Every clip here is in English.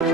What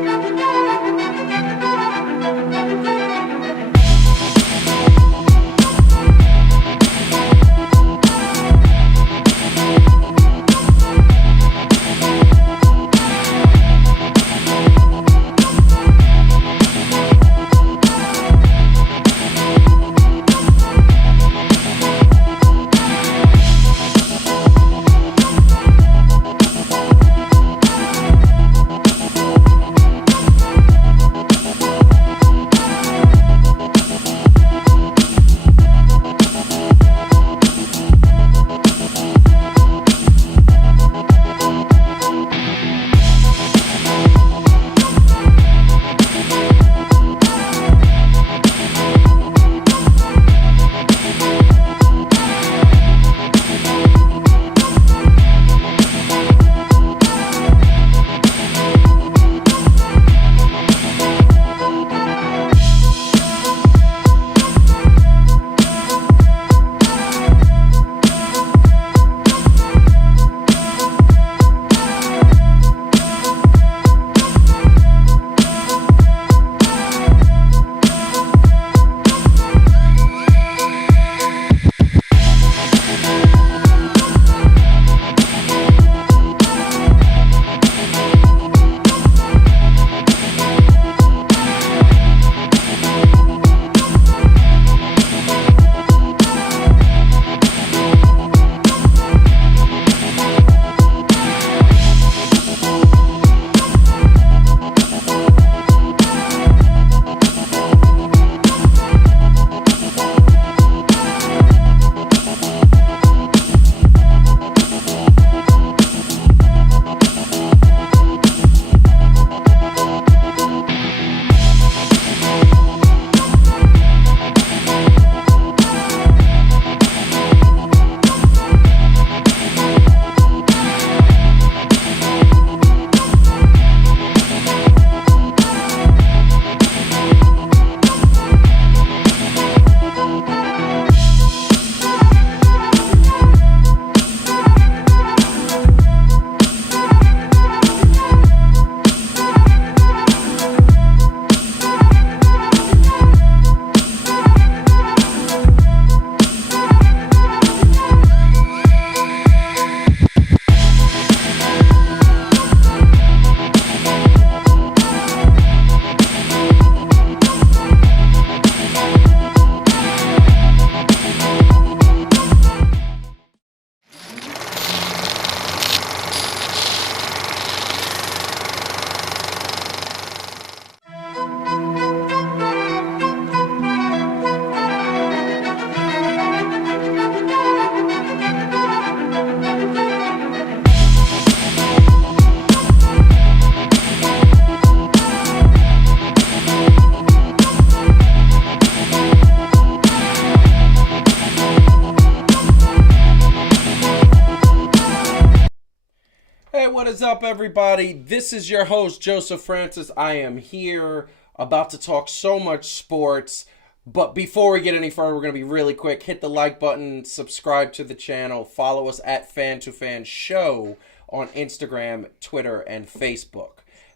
is up, everybody? This is your host, Joseph Francis. I am here about to talk so much sports. But before we get any further, we're going to be really quick. Hit the like button, subscribe to the channel, follow us at Fan2Fan Show on Instagram, Twitter, and Facebook.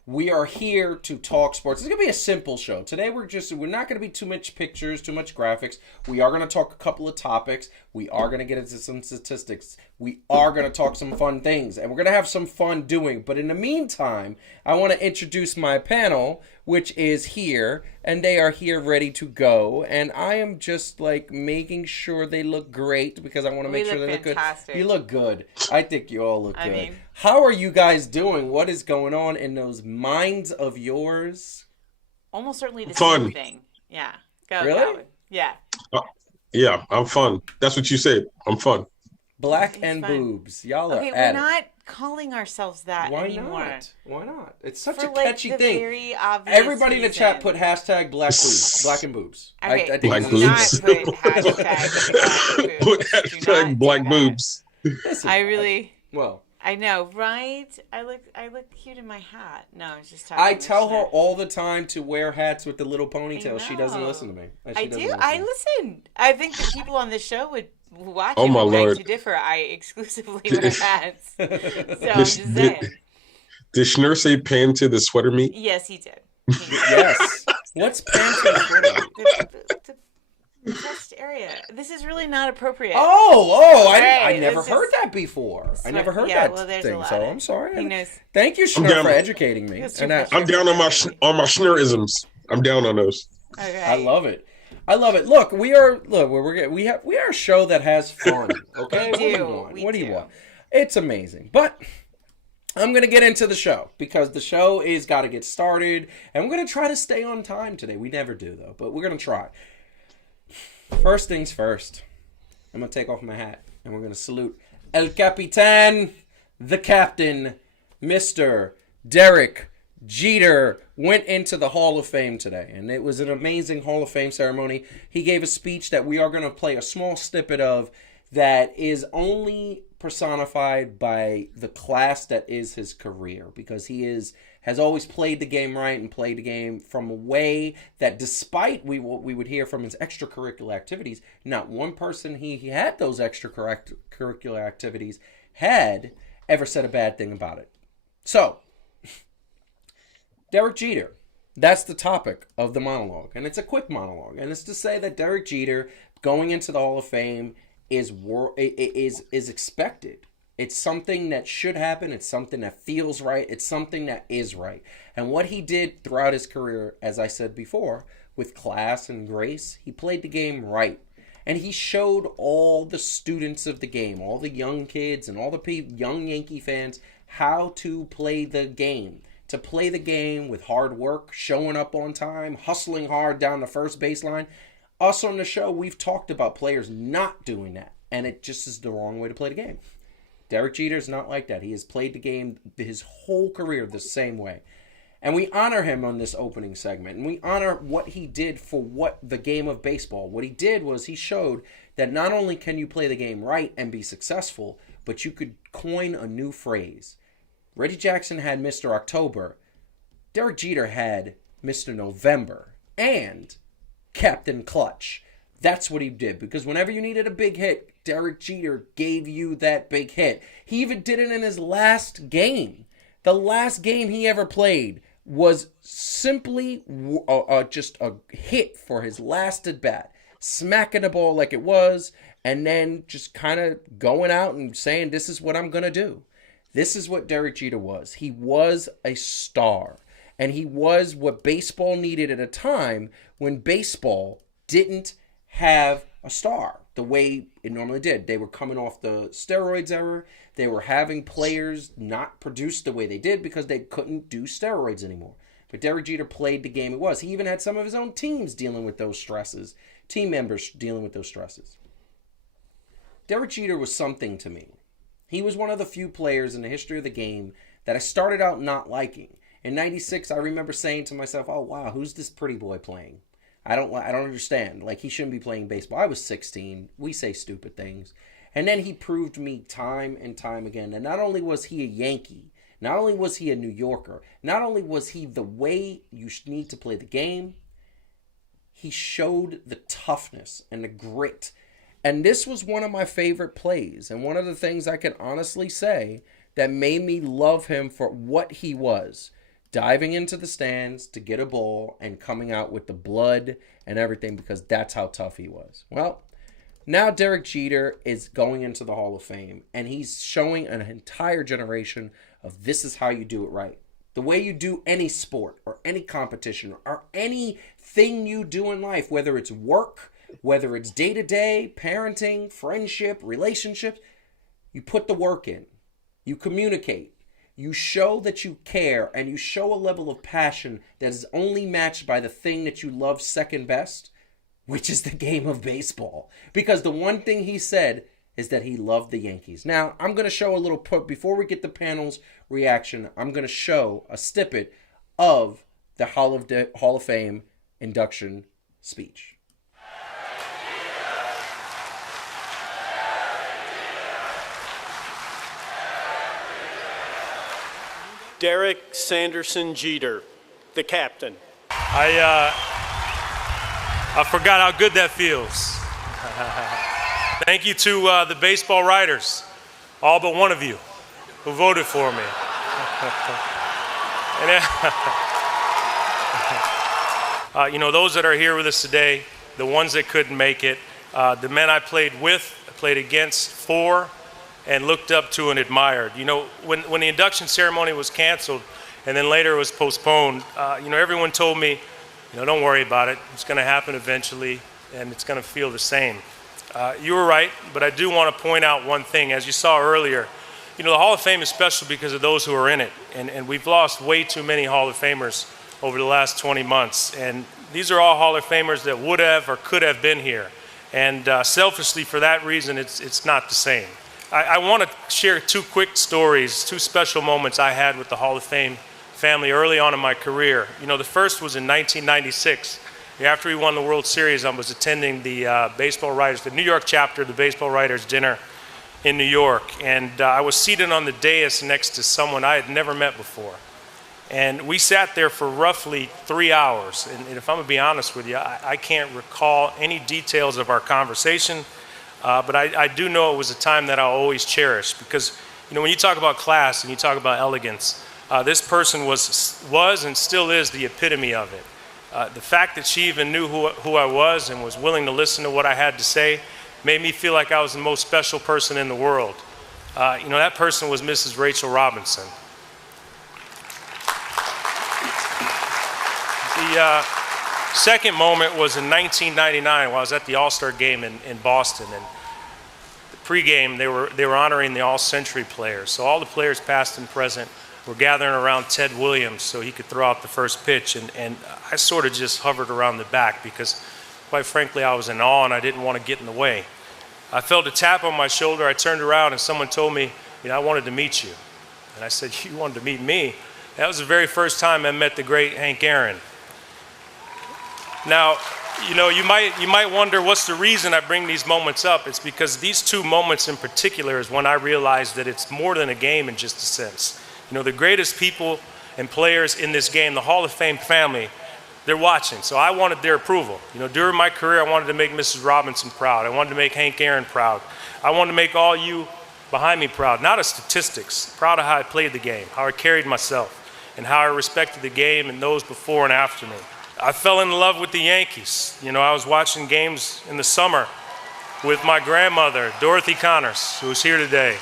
We are here to talk sports. It's going to be a simple show. Today we're not going to be too much pictures, too much graphics. We are going to talk a couple of topics. We are going to get into some statistics. We are going to talk some fun things. And we're going to have some fun doing. But in the meantime, I want to introduce my panel, which is here. And they are here ready to go. And I am just like making sure they look great because I want to make sure they look good. You look good. I think you all look good. How are you guys doing? What is going on in those minds of yours? Almost certainly the same thing. Yeah. Go. Really? Yeah. Yeah, I'm fun. That's what you said. I'm fun. Black and boobs. Y'all are okay, we're not calling ourselves that anymore. Why not? It's such a catchy thing. Very obvious Everybody in the chat put hashtag black boobs. Black and boobs. Okay, I think black boobs. Put hashtag put hashtag black boobs. Listen, I know, right? I look cute in my hat. No, it's just talking. I tell her all the time to wear hats with the little ponytail. She doesn't listen to me. I do. I listen. I think the people on this show would watch. Oh my Lord! To differ, I exclusively wear hats. So I'm just saying. Did Schnur say pan to the sweater meat? Yes, he did. Yes. What's pants? The test area. This is really not appropriate. I never heard that before. I never heard that thing, so I'm sorry. He knows. Thank you, Schnur, for educating me. I'm down on my Schnur-isms. I'm down on those. Okay. I love it. Look, we are a show that has fun. Okay, what do you want? It's amazing, but I'm gonna get into the show because the show is got to get started, and we're gonna try to stay on time today. We never do though, but we're gonna try. First things first, I'm gonna take off my hat and we're gonna salute El Capitan, the captain, Mr. Derek Jeter went into the Hall of Fame today, and it was an amazing Hall of Fame ceremony. He gave a speech that we are going to play a small snippet of that is only personified by the class that is his career, because he has always played the game right and played the game from a way that, despite what we would hear from his extracurricular activities, not one person he had those extracurricular activities had ever said a bad thing about it. So, Derek Jeter, that's the topic of the monologue, and it's a quick monologue, and it's to say that Derek Jeter going into the Hall of Fame is expected. It's something that should happen. It's something that feels right. It's something that is right. And what he did throughout his career, as I said before, with class and grace, he played the game right. And he showed all the students of the game, all the young kids and all the young Yankee fans, how to play the game. To play the game with hard work, showing up on time, hustling hard down the first baseline. Us on the show, we've talked about players not doing that, and it just is the wrong way to play the game. Derek Jeter's not like that. He has played the game his whole career the same way. And we honor him on this opening segment, and we honor what he did for the game of baseball. What he did was he showed that not only can you play the game right and be successful, but you could coin a new phrase. Reggie Jackson had Mr. October. Derek Jeter had Mr. November and Captain Clutch. That's what he did, because whenever you needed a big hit, Derek Jeter gave you that big hit. He even did it in his last game. The last game he ever played was simply just a hit for his last at bat, smacking the ball like it was, and then just kind of going out and saying, this is what I'm going to do. This is what Derek Jeter was. He was a star. And he was what baseball needed at a time when baseball didn't have a star the way it normally did. They were coming off the steroids era. They were having players not produce the way they did because they couldn't do steroids anymore. But Derek Jeter played the game it was. He even had some of his own teams dealing with those stresses. Team members dealing with those stresses. Derek Jeter was something to me. He was one of the few players in the history of the game that I started out not liking. In 96, I remember saying to myself, oh, wow, who's this pretty boy playing? I don't understand. Like, he shouldn't be playing baseball. I was 16. We say stupid things. And then he proved me time and time again that not only was he a Yankee, not only was he a New Yorker, not only was he the way you need to play the game, he showed the toughness and the grit. And this was one of my favorite plays, and one of the things I can honestly say that made me love him for what he was. Diving into the stands to get a ball and coming out with the blood and everything, because that's how tough he was. Well, now Derek Jeter is going into the Hall of Fame, and he's showing an entire generation of this is how you do it right. The way you do any sport or any competition or anything you do in life, whether it's work, whether it's day-to-day, parenting, friendship, relationships, you put the work in. You communicate. You show that you care, and you show a level of passion that is only matched by the thing that you love second best, which is the game of baseball. Because the one thing he said is that he loved the Yankees. Now, I'm going to show a little before we get the panel's reaction, I'm going to show a snippet of the Hall of Fame induction speech. Derek Sanderson Jeter, the captain. I forgot how good that feels. Thank you to the baseball writers, all but one of you, who voted for me. Those that are here with us today, the ones that couldn't make it, the men I played with, played against, for, and looked up to and admired. When the induction ceremony was canceled and then later it was postponed, everyone told me, don't worry about it. It's going to happen eventually, and it's going to feel the same. You were right, but I do want to point out one thing. As you saw earlier, the Hall of Fame is special because of those who are in it, and we've lost way too many Hall of Famers over the last 20 months, and these are all Hall of Famers that would have or could have been here, and selfishly for that reason, it's not the same. I want to share two quick stories, two special moments I had with the Hall of Fame family early on in my career. The first was in 1996. After we won the World Series, I was attending the baseball writers, the New York chapter of the baseball writers dinner in New York, and I was seated on the dais next to someone I had never met before. And we sat there for roughly 3 hours, and if I'm gonna be honest with you, I can't recall any details of our conversation, but I do know it was a time that I'll always cherish, because when you talk about class and you talk about elegance, this person was and still is the epitome of it. The fact that she even knew who I was and was willing to listen to what I had to say made me feel like I was the most special person in the world. That person was Mrs. Rachel Robinson. The second moment was in 1999 while I was at the All-Star game in Boston, and the pregame they were honoring the All-Century players. So all the players past and present were gathering around Ted Williams so he could throw out the first pitch, and I sort of just hovered around the back because, quite frankly, I was in awe and I didn't want to get in the way. I felt a tap on my shoulder. I turned around and someone told me, I wanted to meet you. And I said, you wanted to meet me? That was the very first time I met the great Hank Aaron. Now, you might wonder what's the reason I bring these moments up. It's because these two moments in particular is when I realized that it's more than a game in just a sense. The greatest people and players in this game, the Hall of Fame family, they're watching. So I wanted their approval. During my career, I wanted to make Mrs. Robinson proud. I wanted to make Hank Aaron proud. I wanted to make all you behind me proud, not of statistics, proud of how I played the game, how I carried myself, and how I respected the game and those before and after me. I fell in love with the Yankees. I was watching games in the summer with my grandmother, Dorothy Connors, who's here today,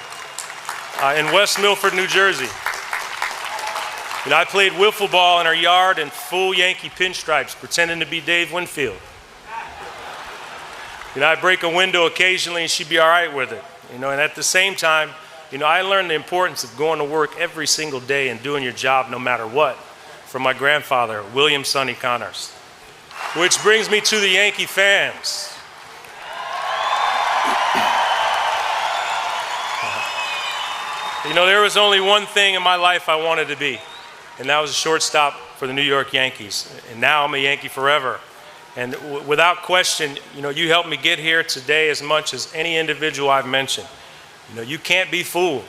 in West Milford, New Jersey. I played wiffle ball in her yard in full Yankee pinstripes, pretending to be Dave Winfield. I'd break a window occasionally and she'd be all right with it. And at the same time, I learned the importance of going to work every single day and doing your job no matter what from my grandfather, William Sonny Connors. Which brings me to the Yankee fans. There was only one thing in my life I wanted to be, and that was a shortstop for the New York Yankees. And now I'm a Yankee forever. And without question, you helped me get here today as much as any individual I've mentioned. You can't be fooled.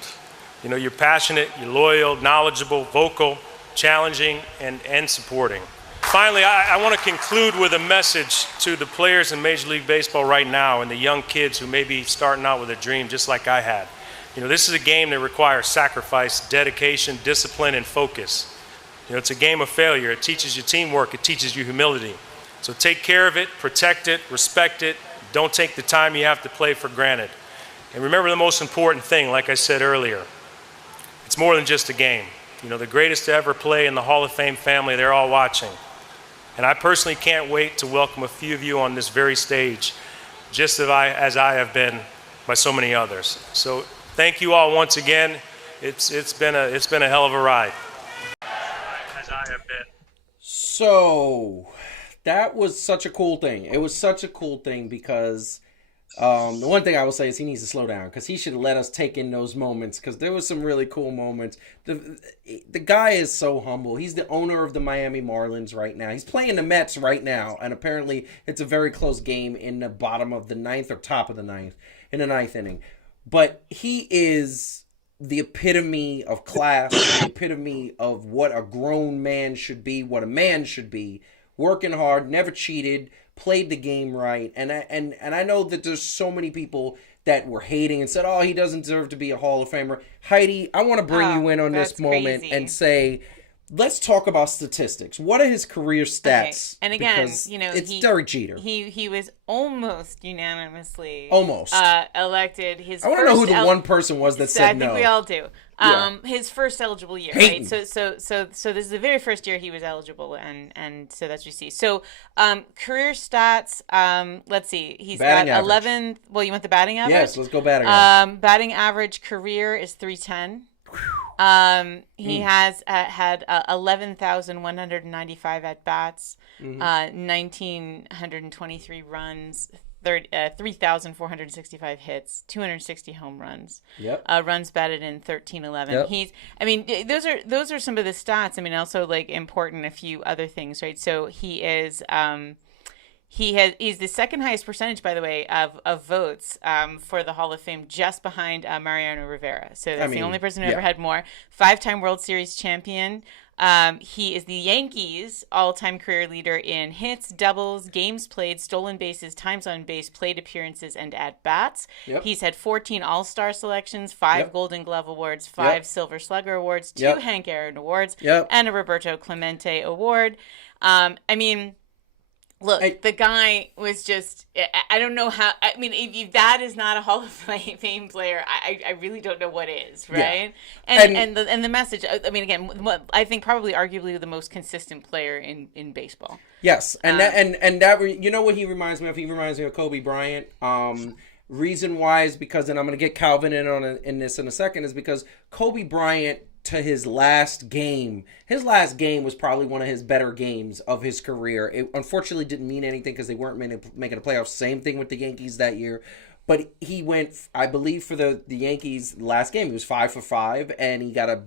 You're passionate, you're loyal, knowledgeable, vocal, challenging, and supporting. Finally, I want to conclude with a message to the players in Major League Baseball right now and the young kids who may be starting out with a dream just like I had. This is a game that requires sacrifice, dedication, discipline, and focus. It's a game of failure. It teaches you teamwork. It teaches you humility. So take care of it, protect it, respect it. Don't take the time you have to play for granted. And remember the most important thing, like I said earlier, it's more than just a game. The greatest to ever play in the Hall of Fame family, they're all watching. And I personally can't wait to welcome a few of you on this very stage, just as I have been by so many others. So thank you all once again. It's been a hell of a ride. As I have been. So that was such a cool thing. It was such a cool thing because the one thing I will say is he needs to slow down because he should let us take in those moments because there was some really cool moments. The guy is so humble. He's the owner of the Miami Marlins right now. He's playing the Mets right now, and apparently it's a very close game in the bottom of the ninth or top of the ninth, in the ninth inning. But he is the epitome of class, the epitome of what a grown man should be, what a man should be, working hard, never cheated, played the game right. And I know that there's so many people that were hating and said, oh, he doesn't deserve to be a Hall of Famer. Heidi, I want to bring you in on this moment and say, let's talk about statistics. What are his career stats? Okay. And again, Because you know, it's Derek Jeter. He was almost unanimously elected. His I want to know who the one person was that said no. I think we all do. His first eligible year, Hayden. right? So this is the very first year he was eligible, and so that's what you see. So career stats. Let's see. He's Batting got average. 11. Well, you want the batting average? Yes, let's go batting average. Batting average career is 310. He has had 11,195 at bats, 1,923 runs, 3,465 hits, 260 home runs. Yep. Runs batted in 1311. Yep. Those are some of the stats. I mean, also like important a few other things, right? So he is he's the second highest percentage, by the way, of votes for the Hall of Fame, just behind Mariano Rivera. So that's the only person who ever had more. 5-time World Series champion. He is the Yankees' all-time career leader in hits, doubles, games played, stolen bases, times on base, plate appearances, and at-bats. Yep. He's had 14 All-Star selections, 5 Golden Glove Awards, 5 Silver Slugger Awards, 2 Hank Aaron Awards, and a Roberto Clemente Award. Look, the guy was just, I don't know how, I mean, if that is not a Hall of Fame player, I really don't know what is, right? Yeah. And the message, I mean, again, I think probably arguably the most consistent player in baseball. Yes, and that you know what he reminds me of? He reminds me of Kobe Bryant. Reason why is because, and I'm going to get Calvin in this in a second, is because Kobe Bryant, to his last game was probably one of his better games of his career. It unfortunately didn't mean anything because they weren't making the playoffs. Same thing with the Yankees that year. But he went, I believe, for the Yankees last game, he was 5 for 5, and he got a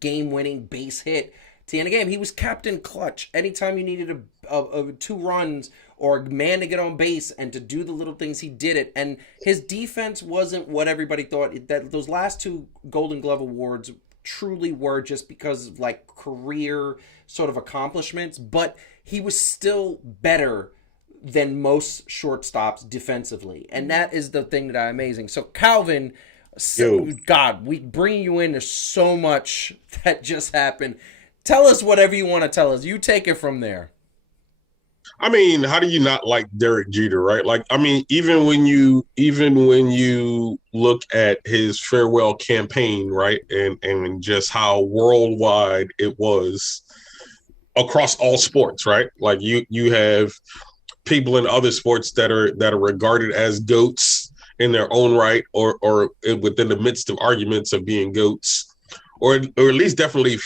game-winning base hit to end the game. He was captain clutch. Anytime you needed a 2 runs or a man to get on base and to do the little things, he did it. And his defense wasn't what everybody thought. That those last 2 Golden Glove Awards truly were just because of like career sort of accomplishments, but he was still better than most shortstops defensively, and that is the thing that I'm amazing. So Calvin, God, we bring you in. There's so much that just happened. Tell us whatever you want to tell us. You take it from there. I mean, how do you not like Derek Jeter, right? Like, I mean, even when you look at his farewell campaign, right, and just how worldwide it was across all sports, right? Like you have people in other sports that are regarded as GOATs in their own right, or within the midst of arguments of being GOATs, or at least definitely,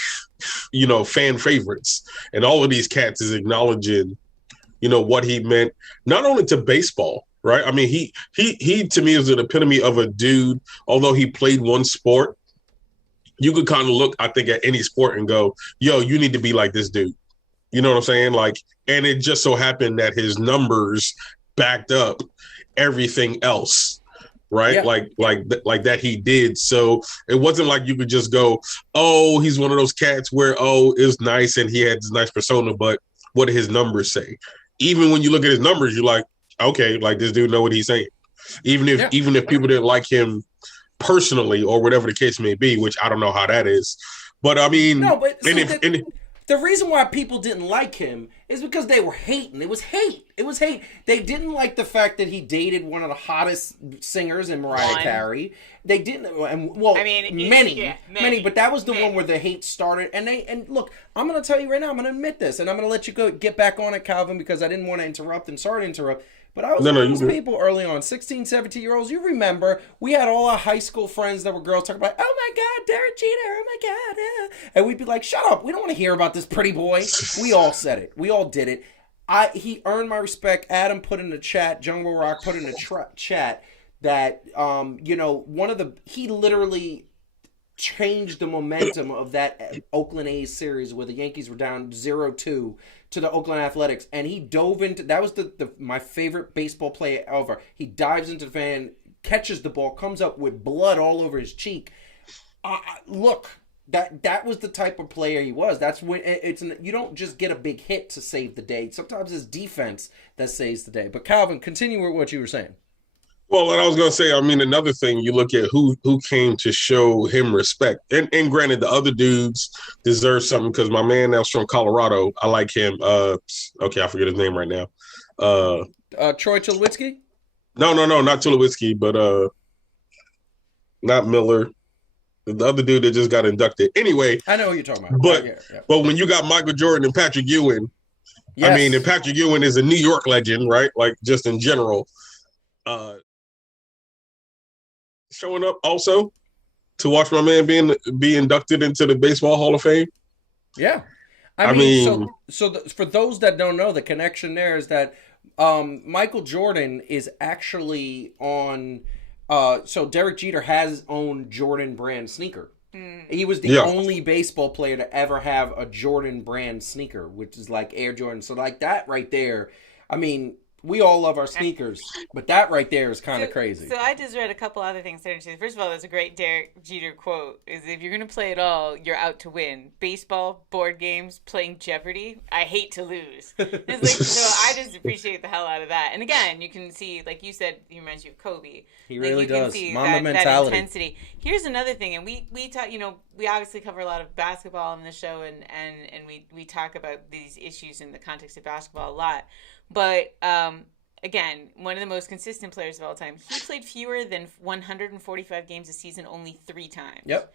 you know, fan favorites. And all of these cats is acknowledging, you know, what he meant, not only to baseball, right? I mean, he to me is an epitome of a dude. Although he played one sport, you could kind of look, I think, at any sport and go, yo, you need to be like this dude. You know what I'm saying? Like, and it just so happened that his numbers backed up everything else, right? Yeah. Like that he did. So it wasn't like you could just go, oh, he's one of those cats where, oh, it was nice and he had this nice persona, but what did his numbers say? Even when you look at his numbers, you're like, okay, like this dude know what he's saying. Even if people didn't like him personally or whatever the case may be, which I don't know how that is. But I mean, no, but the reason why people didn't like him is because they were hating. It was hate. They didn't like the fact that he dated one of the hottest singers in Mariah Carey. They didn't, and well, I mean, many, but that was the one where the hate started. And look, I'm going to tell you right now, I'm going to admit this, and I'm going to let you get back on it, Calvin, because I didn't want to interrupt, and sorry to interrupt. But I was one of those people early on, 16, 17-year-olds. You remember, we had all our high school friends that were girls talking about, oh my God, Derek Jeter, oh my God. And we'd be like, shut up. We don't want to hear about this pretty boy. We all said it. We all did it. He earned my respect. Adam put in the chat, Jungle Rock put in the chat that, he literally changed the momentum of that Oakland A's series where the Yankees were down 0-2 to the Oakland Athletics, and he dove into, that was my favorite baseball play ever. He dives into the fan, catches the ball, comes up with blood all over his cheek. Look, that was the type of player he was. That's when you don't just get a big hit to save the day. Sometimes it's defense that saves the day. But Calvin, continue with what you were saying. Well, and I was gonna say, I mean, another thing you look at who came to show him respect, and granted, the other dudes deserve something because my man that's from Colorado, I like him. Okay, I forget his name right now. Troy Tulowitzki? No, not Tulowitzki, but not Miller. The other dude that just got inducted. Anyway, I know who you're talking about. But Yeah. but when you got Michael Jordan and Patrick Ewing, Yes. I mean, and Patrick Ewing is a New York legend, right? Like just in general. Showing up also to watch my man be inducted into the Baseball Hall of Fame. Yeah. I mean for those that don't know, the connection there is that Michael Jordan is actually on so Derek Jeter has owned Jordan brand sneaker. He was the only baseball player to ever have a Jordan brand sneaker, which is like Air Jordan. So like that right there, I mean, we all love our sneakers, but that right there is kind of crazy. So I just read a couple other things. First of all, there's a great Derek Jeter quote: "Is if you're going to play it all, you're out to win. Baseball, board games, playing Jeopardy. I hate to lose." It's like, so I just appreciate the hell out of that. And again, you can see, like you said, he reminds you of Kobe. He really does. See Mamba mentality. That intensity. Here's another thing, and we talk. We obviously cover a lot of basketball in the show, and we talk about these issues in the context of basketball a lot. But again, one of the most consistent players of all time. He played fewer than 145 games a season only 3 times. Yep.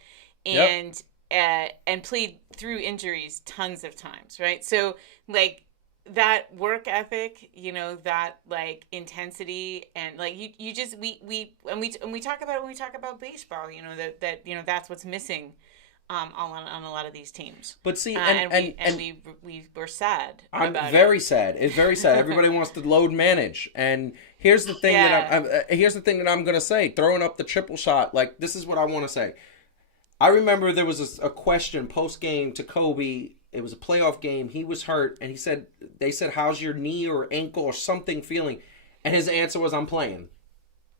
And played through injuries tons of times, right? So like that work ethic, that like intensity, and like you just we talk about it when we talk about baseball, that that's what's missing. On a lot of these teams, but see, we were sad. I'm very sad. It's very sad. Everybody wants to load manage, and here's the thing that I'm gonna say. Throwing up the triple shot, like this is what I want to say. I remember there was a question post game to Kobe. It was a playoff game. He was hurt, and they said, "How's your knee or ankle or something feeling?" And his answer was, "I'm playing."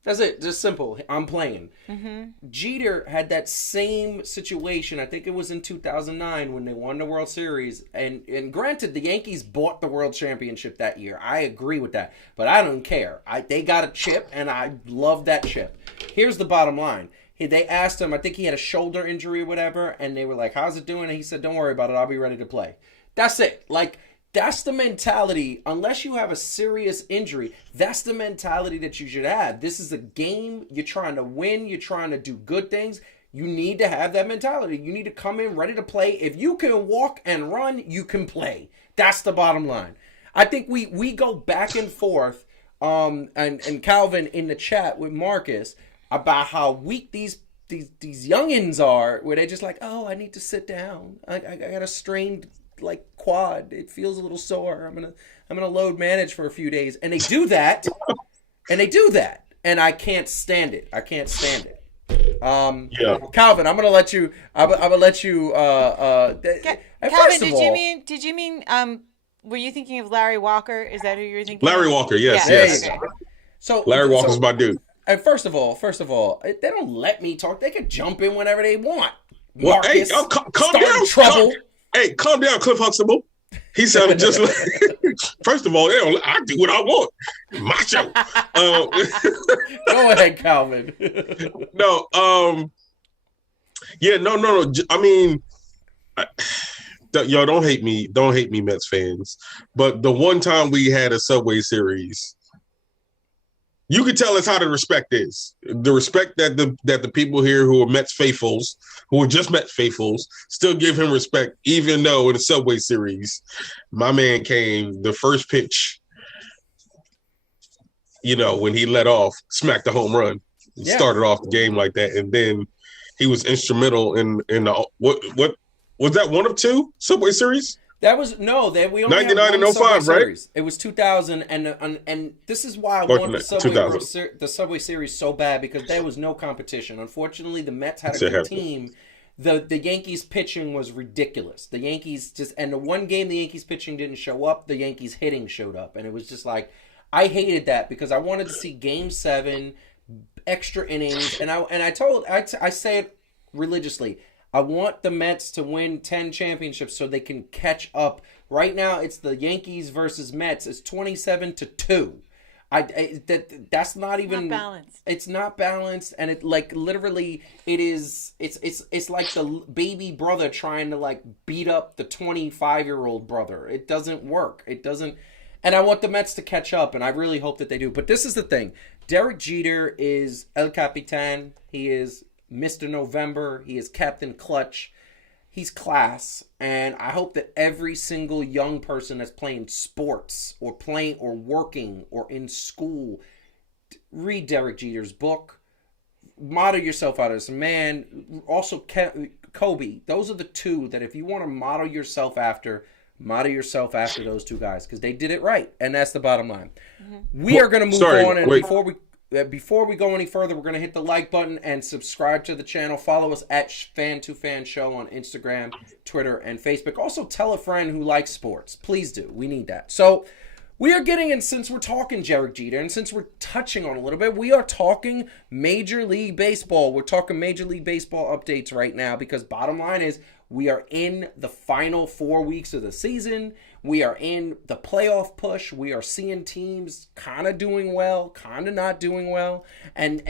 That's it. Just simple. I'm playing. Mm-hmm. Jeter had that same situation. I think it was in 2009 when they won the World Series. And granted, the Yankees bought the World Championship that year. I agree with that. But I don't care. They got a chip, and I love that chip. Here's the bottom line. They asked him, I think he had a shoulder injury or whatever, and they were like, "How's it doing?" And he said, "Don't worry about it. I'll be ready to play." That's it. Like, that's the mentality. Unless you have a serious injury, that's the mentality that you should have. This is a game. You're trying to win. You're trying to do good things. You need to have that mentality. You need to come in ready to play. If you can walk and run, you can play. That's the bottom line. I think we go back and forth, and Calvin in the chat with Marcus about how weak these youngins are, where they're just like, "Oh, I need to sit down. I got a strained like quad. It feels a little sore. I'm gonna load manage for a few days," and they do that, and I can't stand it. Calvin, I'm gonna let you. Calvin, did you mean? Were you thinking of Larry Walker? Is that who you were thinking? Larry Walker, yes. Okay. So Larry Walker's my dude. And first of all, they don't let me talk. They can jump in whenever they want. Well, Marcus, hey, calm down. Trouble. Calm down, Cliff Huxtable. He sounded just like. First of all, I do what I want. Macho. Go ahead, Calvin. No. Yeah. No. I mean, don't hate me. Don't hate me, Mets fans. But the one time we had a Subway Series, you could tell us how the respect is. The respect that the people here who are Mets faithfuls, who are just Mets faithfuls, still give him respect, even though in the Subway Series, my man came the first pitch, when he let off, smacked the home run, started off the game like that, and then he was instrumental in the what was that, one of 2 Subway Series? That was we only 99 had and one 05, Subway right? Series. It was 2000, and this is why I wanted the Subway Series so bad, because there was no competition. Unfortunately, the Mets had a good team. The Yankees pitching was ridiculous. The Yankees and the one game the Yankees pitching didn't show up, the Yankees hitting showed up, and it was just like, I hated that because I wanted to see Game 7, extra innings, and I say it religiously. I want the Mets to win 10 championships so they can catch up. Right now, it's the Yankees versus Mets. It's 27-2. That's not even not balanced. It's not balanced, and it like literally it is. It's like the baby brother trying to like beat up the 25-year-old brother. It doesn't work. It doesn't. And I want the Mets to catch up, and I really hope that they do. But this is the thing: Derek Jeter is El Capitan. He is Mr. November. He is Captain Clutch. He's class, and I hope that every single young person that's playing sports or playing or working or in school read Derek Jeter's book. Model yourself out as a man. Also, Kobe. Those are the two that if you want to model yourself after those two guys because they did it right, and that's the bottom line. We are going to move on, and before we go any further, we're going to hit the like button and subscribe to the channel. Follow us at Fan2Fan Show on Instagram, Twitter, and Facebook. Also, tell a friend who likes sports. Please do. We need that. So we are getting in, since we're talking Derek Jeter, and since we're touching on a little bit, we are talking Major League Baseball. We're talking Major League Baseball updates right now because bottom line is we are in the final 4 weeks of the season. We are in the playoff push. We are seeing teams kind of doing well, kind of not doing well. And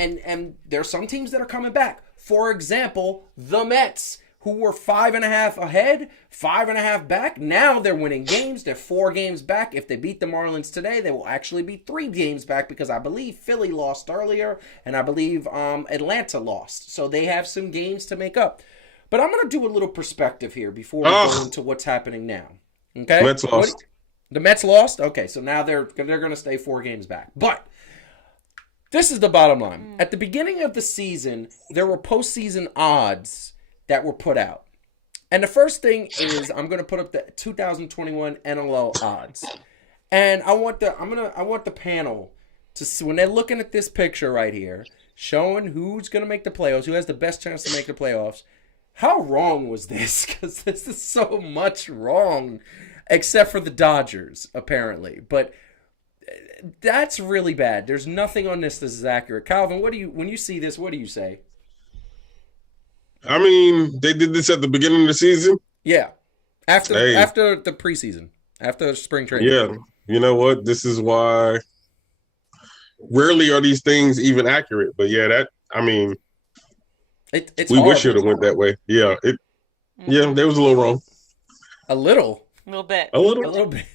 there's some teams that are coming back. For example, the Mets, who were 5.5 ahead, 5.5 back. Now they're winning games. They're 4 games back. If they beat the Marlins today, they will actually be 3 games back because I believe Philly lost earlier and I believe Atlanta lost. So they have some games to make up. But I'm going to do a little perspective here before we go into what's happening now. Okay. Mets lost. The Mets lost? Okay, so now they're going to stay 4 games back. But this is the bottom line. At the beginning of the season, there were postseason odds that were put out. And the first thing is I'm going to put up the 2021 NLO odds. And I want the panel to see, when they're looking at this picture right here, showing who's going to make the playoffs, who has the best chance to make the playoffs. How wrong was this? Because this is so much wrong, except for the Dodgers, apparently. But that's really bad. There's nothing on this that is accurate. Calvin, when you see this, what do you say? I mean, they did this at the beginning of the season. Yeah, after the preseason, after spring training. Yeah, you know what? This is why rarely are these things even accurate. But yeah, we wish it went that way. Yeah, yeah, that was a little wrong. A little bit. A little bit.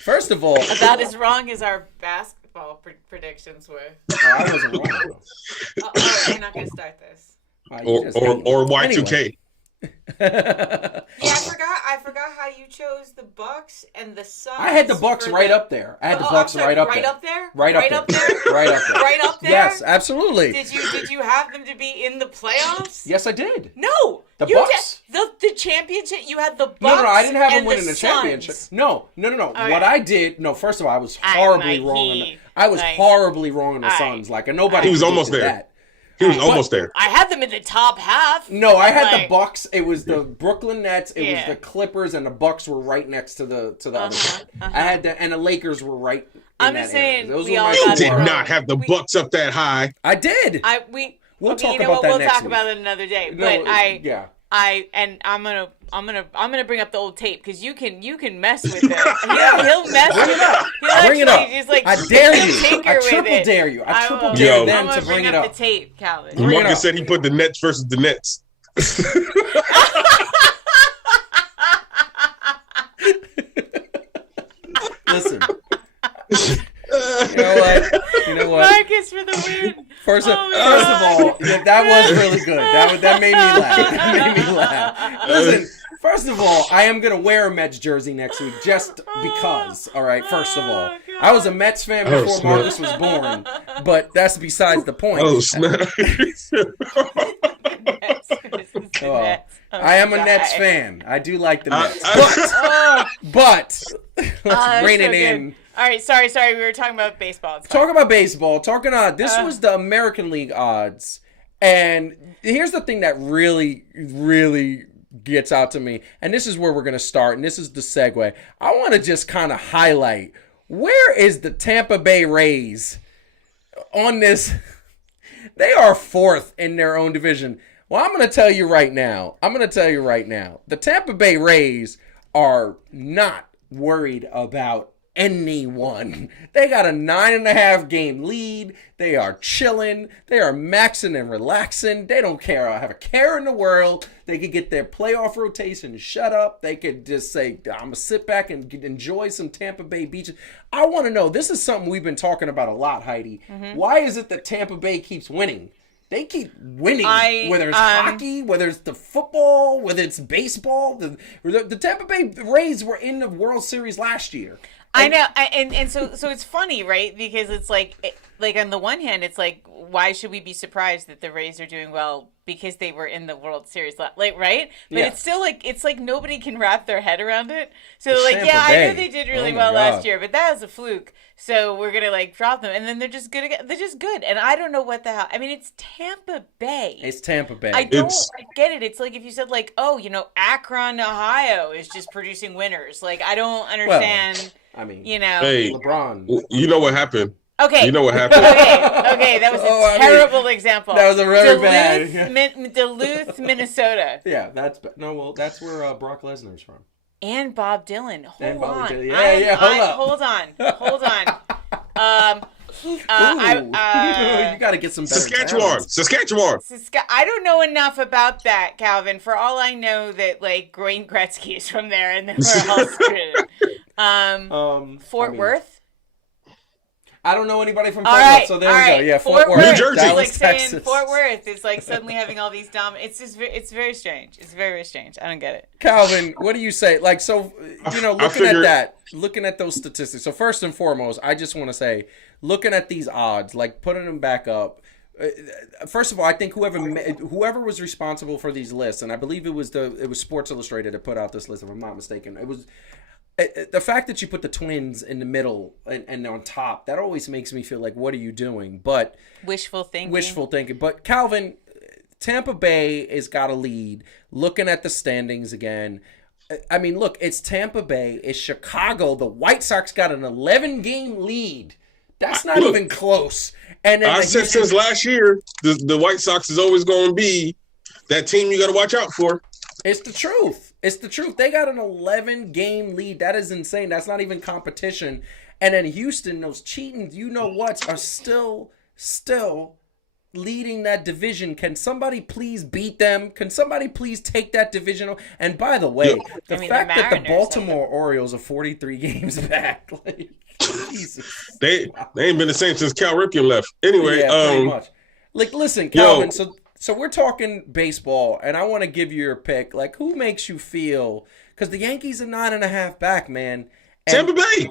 First of all, about as wrong as our basketball predictions were. I wasn't wrong. We're not going to start this. Or Y2K. Anyway. Yeah, I forgot how you chose the Bucks and the Suns. I had the Bucks right up there. Right up there? Right up there? Right up there. Yes, absolutely. Did you have them to be in the playoffs? Yes, I did. No. The Bucks? The championship, you had the Bucks. No, I didn't have them winning the championship. No. Right. What I did, first of all, I was horribly wrong. Horribly wrong on the Suns. Like, nobody. He was almost there. That. He was almost there. I had them in the top half. No, I had the Bucks. It was the Brooklyn Nets. It was the Clippers, and the Bucks were right next to the other side. I had and the Lakers were right. I'm just saying, You did not have the Bucks up that high. I did. We'll talk about that next week. We'll talk about it another day. But I'm gonna bring up the old tape because you can mess with it. He'll mess with it. Bring it up. I dare you. I triple dare you. I triple dare them to bring it up. The tape, Calvin. Marcus said he put the Nets versus the Nets. Listen. You know what? Marcus for the win. First of all, that was really good. That made me laugh. Listen, first of all, I am going to wear a Mets jersey next week just because. All right, first of all. I was a Mets fan before Marcus was born, but that's besides the point. Oh, snap. I am a Nets fan. I do like the Nets. But let's rein it in. All right, sorry. We were talking about baseball. Talking about baseball. This was the American League odds. And here's the thing that really, really gets out to me. And this is where we're going to start. And this is the segue. I want to just kind of highlight, where is the Tampa Bay Rays on this? They are 4th in their own division. Well, I'm going to tell you right now. The Tampa Bay Rays are not worried about anyone. They got a 9.5 game lead. They are chilling. They are maxing and relaxing. They don't care. I have a care in the world. They could get their playoff rotation shut up. They could just say, I'm going to sit back and enjoy some Tampa Bay beaches. I want to know, this is something we've been talking about a lot, Heidi. Why is it that Tampa Bay keeps winning? They keep winning, whether it's hockey, whether it's the football, whether it's baseball. The Tampa Bay Rays were in the World Series last year. I know, and so it's funny, right? Because it's like on the one hand, it's like, why should we be surprised that the Rays are doing well because they were in the World Series, like, right? But it's still like, it's like nobody can wrap their head around it. So they're like, Tampa yeah, Bay. I know they did really well last year, but that was a fluke. So we're gonna like drop them, and then they're just good again. They're just good, and I don't know what the hell. I mean, it's Tampa Bay. It's Tampa Bay. I get it. It's like if you said like, oh, Akron, Ohio is just producing winners. Like, I don't understand. I mean, hey, LeBron. You know what happened? Okay. You know what happened? Okay, that was a terrible example. That was a very bad. Duluth, Minnesota. Yeah, that's where Brock Lesnar's from. And Bob Dylan. Hold on. Hold on. Hold on. You got to get some better Saskatchewan. I don't know enough about that, Calvin. For all I know, that like Wayne Gretzky is from there, and then we're all screwed. Fort Worth. I don't know anybody from Fort Worth, so there we go. Yeah, Fort Worth, New Jersey. Dallas, it's like Texas. saying Fort Worth. It's like suddenly having all these it's very strange. It's very, very strange. I don't get it. Calvin, what do you say? Like, so, looking at those statistics. So first and foremost, I just want to say, looking at these odds, like putting them back up. First of all, I think whoever was responsible for these lists, and I believe it was Sports Illustrated that put out this list, if I'm not mistaken. It was the fact that you put the Twins in the middle and on top. That always makes me feel like, what are you doing? But wishful thinking. But Calvin, Tampa Bay has got a lead. Looking at the standings again. I mean, look, it's Tampa Bay, it's Chicago. The White Sox got an 11-game lead. That's not even close. And then I said since last year, the White Sox is always going to be that team you got to watch out for. It's the truth. It's the truth. They got an 11-game lead. That is insane. That's not even competition. And then Houston, those cheating, are still leading that division. Can somebody please beat them? Can somebody please take that division? And by the way, the fact that the Baltimore Orioles are 43 games back, like, Jesus. They ain't been the same since Cal Ripken left. Anyway, pretty much. Like, listen, Calvin, so we're talking baseball, and I want to give you your pick. Like, who makes you feel? Because the Yankees are 9.5 back, man. And Tampa Bay.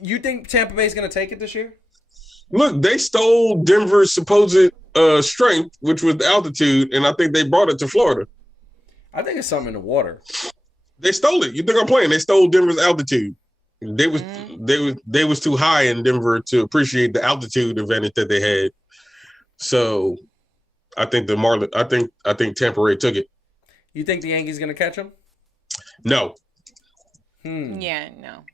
You think Tampa Bay's going to take it this year? Look, they stole Denver's supposed strength, which was the altitude, and I think they brought it to Florida. I think it's something in the water. They stole it. You think I'm playing? They stole Denver's altitude. They was too high in Denver to appreciate the altitude advantage that they had. So I think I think Tampa Bay took it. You think the Yankees going to catch them? No. Yeah, no.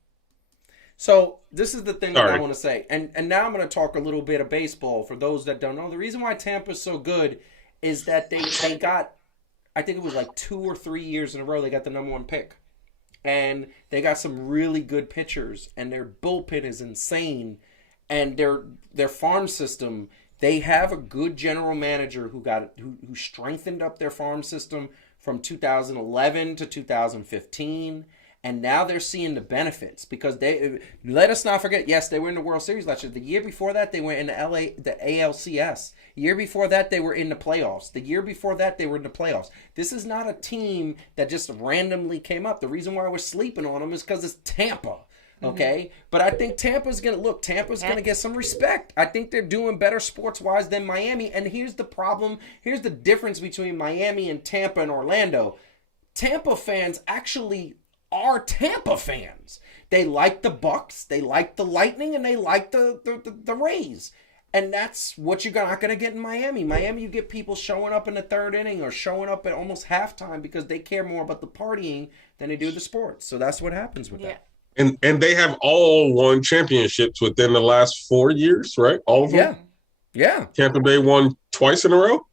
So this is the thing that I want to say. And now I'm going to talk a little bit of baseball for those that don't know. The reason why Tampa's so good is that they got, I think it was like 2 or 3 years in a row, they got the number 1 pick. And they got some really good pitchers, and their bullpen is insane. And their farm system, they have a good general manager who strengthened up their farm system from 2011 to 2015. And now they're seeing the benefits because let us not forget, yes, they were in the World Series last year. The year before that, they were in the ALCS. The year before that, they were in the playoffs. The year before that, they were in the playoffs. This is not a team that just randomly came up. The reason why we're sleeping on them is because it's Tampa. Okay? Mm-hmm. But I think Tampa's going to get some respect. I think they're doing better sports-wise than Miami. And here's the problem. Here's the difference between Miami and Tampa and Orlando. Tampa fans actually are Tampa fans. They like the Bucks, they like the Lightning, and they like the Rays. And that's what you're not going to get in Miami. Miami, you get people showing up in the 3rd inning or showing up at almost halftime because they care more about the partying than they do the sports. So that's what happens with that. And they have all won championships within the last 4 years, right? All of them? Yeah. Tampa Bay won twice in a row?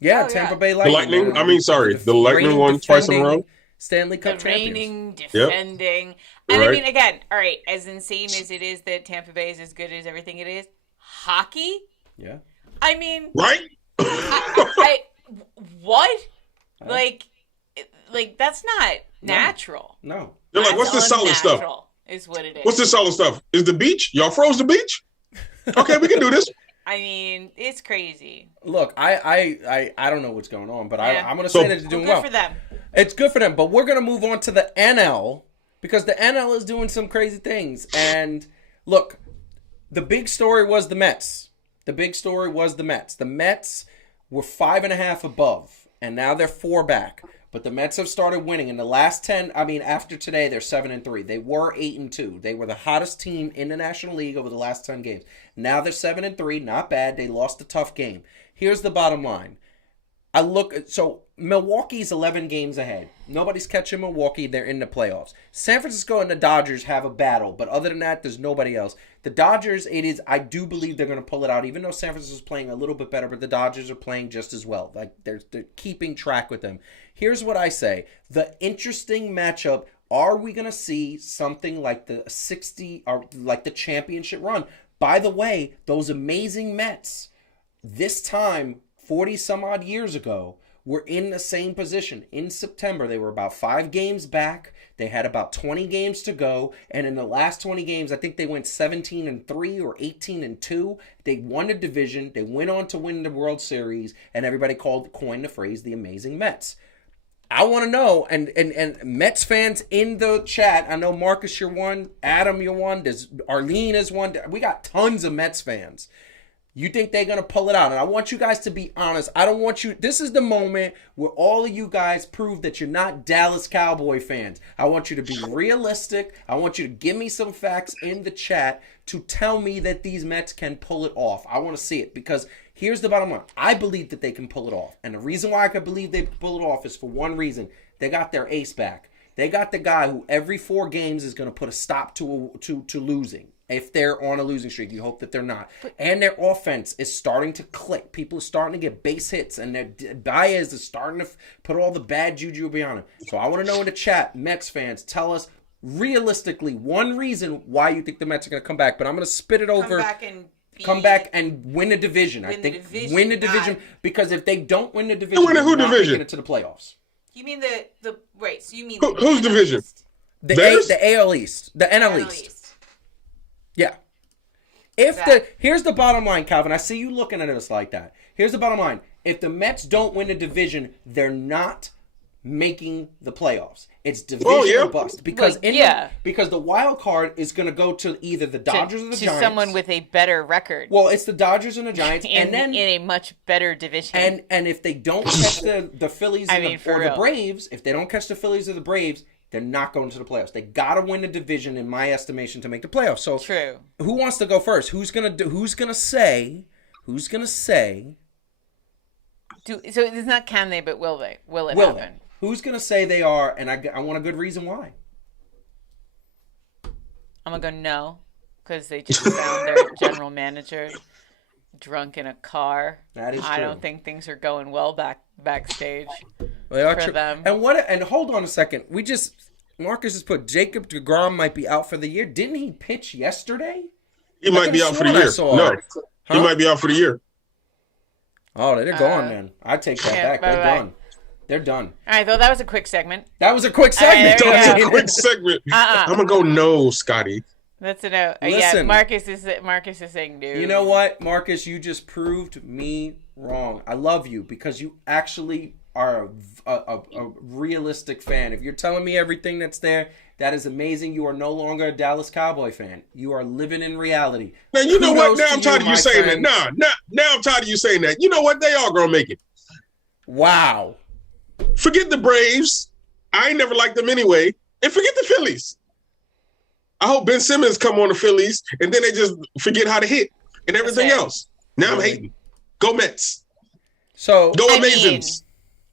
Yeah, Tampa Bay Lightning. The Lightning won twice in a row? Stanley Cup reigning, champions. defending. And right? I mean, again, all right, as insane as it is that Tampa Bay is as good as everything it is, hockey? Yeah. I mean, Right? what? Like that's not natural. No. They're like, what's this solid stuff? Unnatural is what it is. What's this solid stuff? Is the beach? Y'all froze the beach? Okay, we can do this. I mean, it's crazy. Look, I don't know what's going on, but Yeah. I'm going to say that they're doing Good well. for them. It's good for them, but we're going to move on to the NL because the NL is doing some crazy things. And look, the big story was the Mets. The Mets were 5.5 above, and now they're 4 back. But the Mets have started winning in the last 10. I mean, after today, they're 7-3. They were 8-2. They were the hottest team in the National League over the last 10 games. Now they're 7-3. Not bad. They lost a tough game. Here's the bottom line. So Milwaukee's 11 games ahead. Nobody's catching Milwaukee. They're in the playoffs. San Francisco and the Dodgers have a battle, but other than that, there's nobody else. The Dodgers, I do believe they're going to pull it out, even though San Francisco's playing a little bit better, but the Dodgers are playing just as well. Like they're keeping track with them. Here's what I say. The interesting matchup, are we going to see something like the 60 or like the championship run? By the way, those amazing Mets, this time 40 some odd years ago, were in the same position. In September, they were about 5 games back. They had about 20 games to go. And in the last 20 games, I think they went 17-3 or 18-2. They won the division. They went on to win the World Series. And everybody coined the phrase, the amazing Mets. I want to know, and Mets fans in the chat, I know Marcus, you're one. Adam, you're one. Arlene is one. We got tons of Mets fans. You think they're going to pull it out? And I want you guys to be honest. I don't want you... This is the moment where all of you guys prove that you're not Dallas Cowboy fans. I want you to be realistic. I want you to give me some facts in the chat to tell me that these Mets can pull it off. I want to see it because here's the bottom line. I believe that they can pull it off. And the reason why I could believe they can pull it off is for one reason. They got their ace back. They got the guy who every 4 games is going to put a stop to losing. If they're on a losing streak, you hope that they're not. And their offense is starting to click. People are starting to get base hits, and their Baez is starting to put all the bad juju behind him. So I want to know in the chat, Mets fans, tell us realistically one reason why you think the Mets are going to come back. But I'm going to spit it over. Come back and win a division. I think win the division because if they don't win the division, they're not making it to the playoffs. You mean the right? So you mean whose division? The AL East, the NL East. Yeah. Here's the bottom line, Calvin. I see you looking at us like that. Here's the bottom line. If the Mets don't win a division, they're not making the playoffs. It's division or bust. Because because the wild card is going to go to either the Dodgers or the Giants. Someone with a better record. Well, it's the Dodgers and the Giants. and then in a much better division. And if they don't catch the Phillies or the Braves, if they don't catch the Phillies or the Braves, they're not going to the playoffs. They got to win the division, in my estimation, to make the playoffs. So, true. Who wants to go first? Who's gonna say? So it's not can they, but will they? Will it happen? Who's gonna say they are? And I want a good reason why. I'm gonna go no, because they just found their general manager drunk in a car. That is true. I don't think things are going well backstage. They are for true. them. And hold on a second. Marcus just put Jacob deGrom might be out for the year. Didn't he pitch yesterday? He might be out for the year. No, he might be out for the year. Oh, they're gone, man. I take that back. They're done. They're done. All right, though that was a quick segment. That was a quick segment. That was a quick segment. I'm gonna go no, Scotty. That's a no. Listen, Marcus is saying no. You know what, Marcus? You just proved me wrong. I love you because you actually are a realistic fan. If you're telling me everything that's there, that is amazing. You are no longer a Dallas Cowboy fan. You are living in reality. Now, you know what? Now I'm tired of you saying that. Now I'm tired of you saying that. You know what? They are going to make it. Wow. Forget the Braves. I ain't never liked them anyway. And forget the Phillies. I hope Ben Simmons come on the Phillies, and then they just forget how to hit and everything else. Now I'm hating. Go Mets. So go Amazons.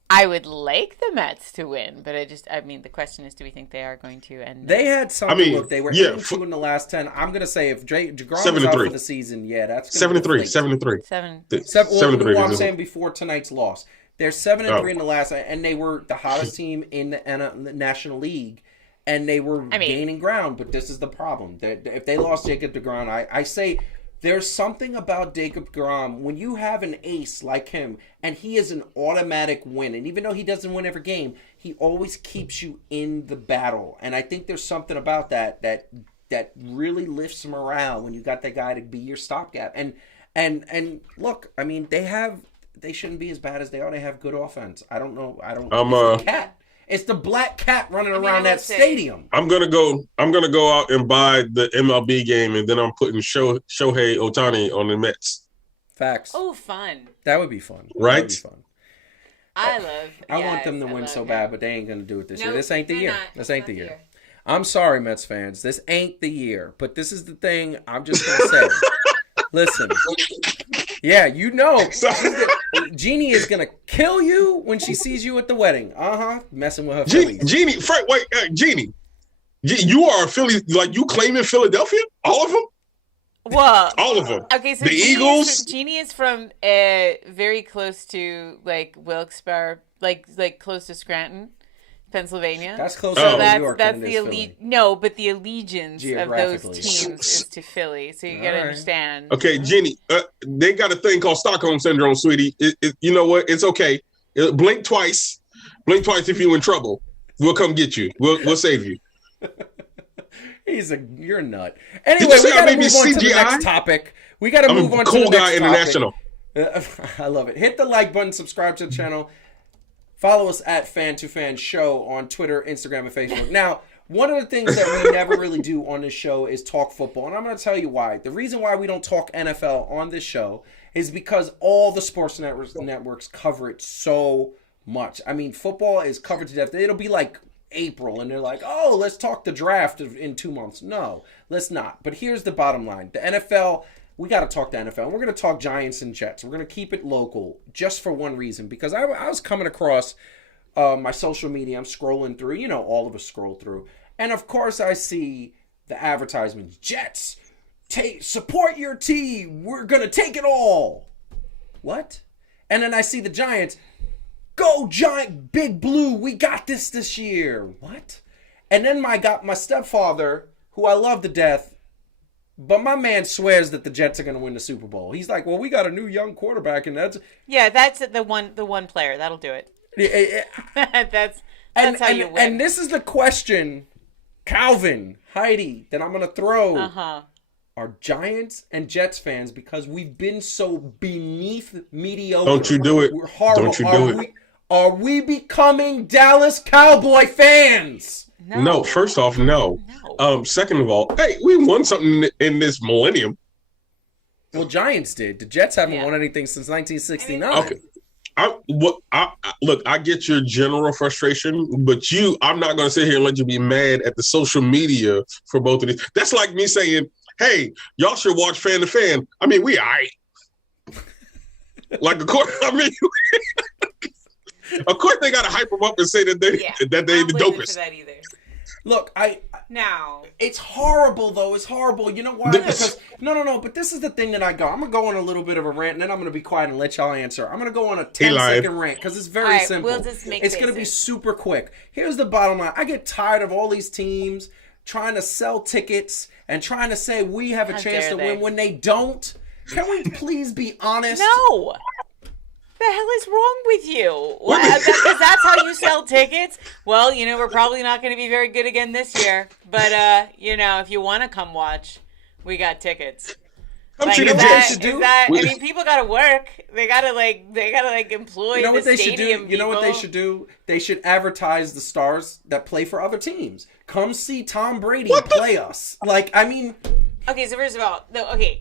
I would like the Mets to win, but the question is, do we think they are going to? And they had something. Look, they were 8-2 in the last 10. I'm going to say if DeGrom is out for the season, that's 7-3. 7-3. Well, I'm saying before tonight's loss, they're 7-3 in the last, and they were the hottest team in the National League. and they were gaining ground. But this is the problem. If they lost Jacob deGrom, I say there's something about Jacob deGrom when you have an ace like him, and he is an automatic win. And even though he doesn't win every game, he always keeps you in the battle. And I think there's something about that really lifts morale when you got that guy to be your stopgap. And look, I mean, they shouldn't be as bad as they are. They have good offense. I don't know. It's the cat. It's the black cat running around that stadium. I'm gonna go out and buy the MLB game, and then I'm putting Shohei Ohtani on the Mets. Facts. Oh, fun. That would be fun. Right? That would be fun. I want them to win so bad, but they ain't gonna do it this year. This ain't the year. This ain't the year. year. I'm sorry, Mets fans. This ain't the year. But this is the thing I'm just gonna say. Listen. Yeah, you know, Jeannie is gonna kill you when she sees you at the wedding. Messing with her Phillies. Jeannie, Jeannie, you are a Philly, like you claiming Philadelphia? All of them? Well, all of them. Okay, so the Eagles. Jeannie is from very close to like Wilkes-Barre, like close to Scranton, Pennsylvania. That's closer so to that's, New York that's than the it is elite. Philly. No, but the allegiance of those Geographically. teams is to Philly. So you got to understand. Okay, Jeannie, they got a thing called Stockholm syndrome, sweetie. You know what? It's okay. Blink twice. Blink twice if you're in trouble. We'll come get you. We'll save you. You're a nut. Anyway, we got to move on to the next topic. We got to move on to the next Cool Guy International. I love it. Hit the like button, subscribe to the channel. Follow us at Fan2Fan Show on Twitter, Instagram, and Facebook. Now, one of the things that we never really do on this show is talk football, and I'm going to tell you why. The reason why we don't talk NFL on this show is because all the sports networks cover it so much. I mean, football is covered to death. It'll be like April, and they're like, oh, let's talk the draft in 2 months. No, let's not. But here's the bottom line. The NFL, we got to talk the NFL. We're going to talk Giants and Jets. We're going to keep it local just for one reason, because I was coming across my social media. I'm scrolling through. You know, all of us scroll through. And, of course, I see the advertisements. Jets, support your team. We're going to take it all. What? And then I see the Giants. Go Giant, Big Blue, we got this year. What? And then my stepfather, who I love to death, but my man swears that the Jets are going to win the Super Bowl. He's like, well, we got a new young quarterback, and that's the one player that'll do it. that's how you win. And this is the question, Calvin, Heidi, that I'm going to throw. Are Giants and Jets fans, because we've been so beneath mediocre. Don't you do it. We're horrible. Don't you do it. Are we becoming Dallas Cowboy fans? No, first off, no. Second of all, hey, we won something in this millennium. Well, Giants did. The Jets haven't won anything since 1969. Okay. Look, I get your general frustration, but I'm not going to sit here and let you be mad at the social media for both of these. That's like me saying, hey, y'all should watch Fan2Fan. I mean, we all right. Like, of course, of course they got to hype them up and say that they the dopest. For that either. Look, it's horrible though. It's horrible. You know why? Because no. But this is the thing that I'm gonna go on a little bit of a rant, and then I'm gonna be quiet and let y'all answer. I'm gonna go on a 10-second rant because it's very simple. We'll just make it's gonna be super quick. Here's the bottom line. I get tired of all these teams trying to sell tickets and trying to say we have a chance to win when they don't. Can we please be honest? No. The hell is wrong with you? Because that's how you sell tickets. Well, we're probably not going to be very good again this year. But if you want to come watch, we got tickets. Come see the Jets. I mean, people got to work. They got to employ. You know what they should do? People. You know what they should do? They should advertise the stars that play for other teams. Come see Tom Brady play us. Okay, so first of all,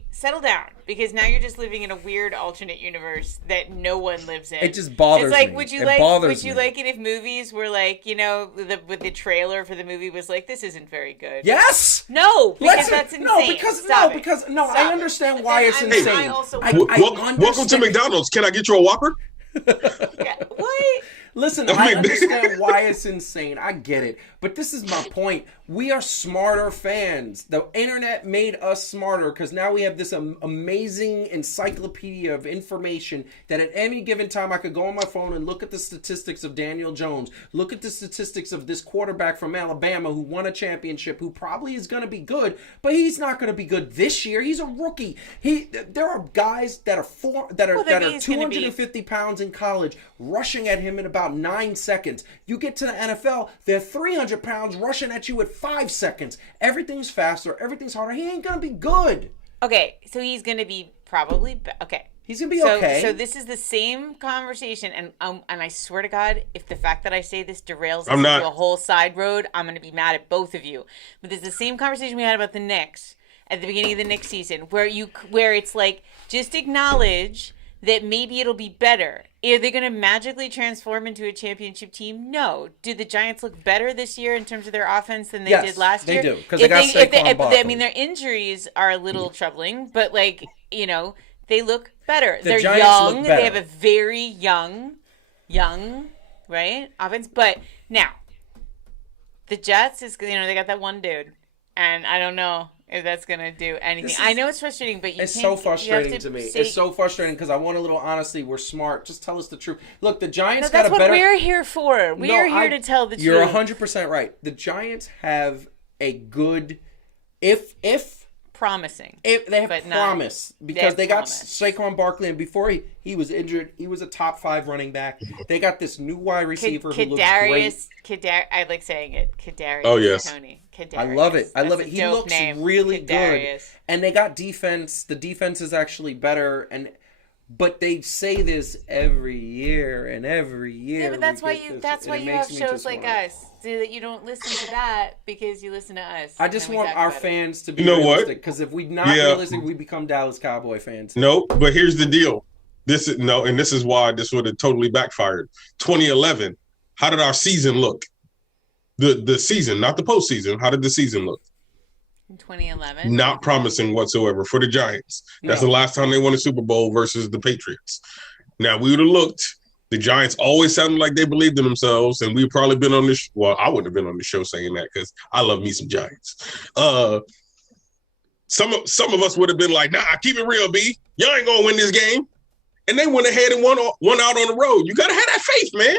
settle down, because now you're just living in a weird alternate universe that no one lives in. It just bothers me. It's like, would you like it if movies were like, with the trailer for the movie was like, this isn't very good? Yes. No, because that's insane. I understand why it's insane. Welcome to McDonald's. Can I get you a Whopper? What? Listen, I understand why it's insane. I get it. But this is my point. We are smarter fans. The internet made us smarter because now we have this amazing encyclopedia of information that at any given time I could go on my phone and look at the statistics of Daniel Jones, look at the statistics of this quarterback from Alabama who won a championship, who probably is going to be good, but he's not going to be good this year. He's a rookie. There are guys that are 250 pounds in college rushing at him in about 9 seconds. You get to the NFL, they're 300 pounds rushing at you at 5 seconds. Everything's faster. Everything's harder. He ain't going to be good. Okay, so he's going to be probably okay. He's going to be okay. So this is the same conversation, and I swear to God, if the fact that I say this derails us into a whole side road, I'm going to be mad at both of you. But this is the same conversation we had about the Knicks at the beginning of the Knicks season, where it's like, just acknowledge that maybe it'll be better. Are they going to magically transform into a championship team? No. Do the Giants look better this year in terms of their offense than they did last year? Yes, they do. Because they got Saquon Barkley. I mean, their injuries are a little troubling, but, like, you know, they look better. They're young. They have a very young, right, offense. But now, the Jets, they got that one dude. And I don't know if that's going to do anything. I know it's frustrating, but it's so frustrating to me. It's so frustrating because I want a little honesty. We're smart. Just tell us the truth. Look, the Giants got a better... That's what we're here for. We're here to tell the truth. You're 100% right. The Giants have a good... Promising. They have promise because they got Saquon Barkley, and before he was injured, he was a top 5 running back. They got this new wide receiver who looks great. I like saying it. Kadarius. Oh, yes. Tony. I love it. He looks really good. And they got defense. The defense is actually better. But they say this every year and every year. Yeah, but that's why you have shows like us, so that you don't listen to that because you listen to us. I just want our fans to be realistic, because if we're not realistic, we become Dallas Cowboy fans. No, but here's the deal. This is why this would have totally backfired. 2011. How did our season look? The season, not the postseason. How did the season look? In 2011? Not promising whatsoever for the Giants. That's the last time they won a Super Bowl versus the Patriots. Now, we would have looked. The Giants always sounded like they believed in themselves, and we've probably been on this. Well, I wouldn't have been on the show saying that because I love me some Giants. Some of us would have been like, nah, keep it real, B. Y'all ain't going to win this game. And they went ahead and won out on the road. You got to have that faith, man.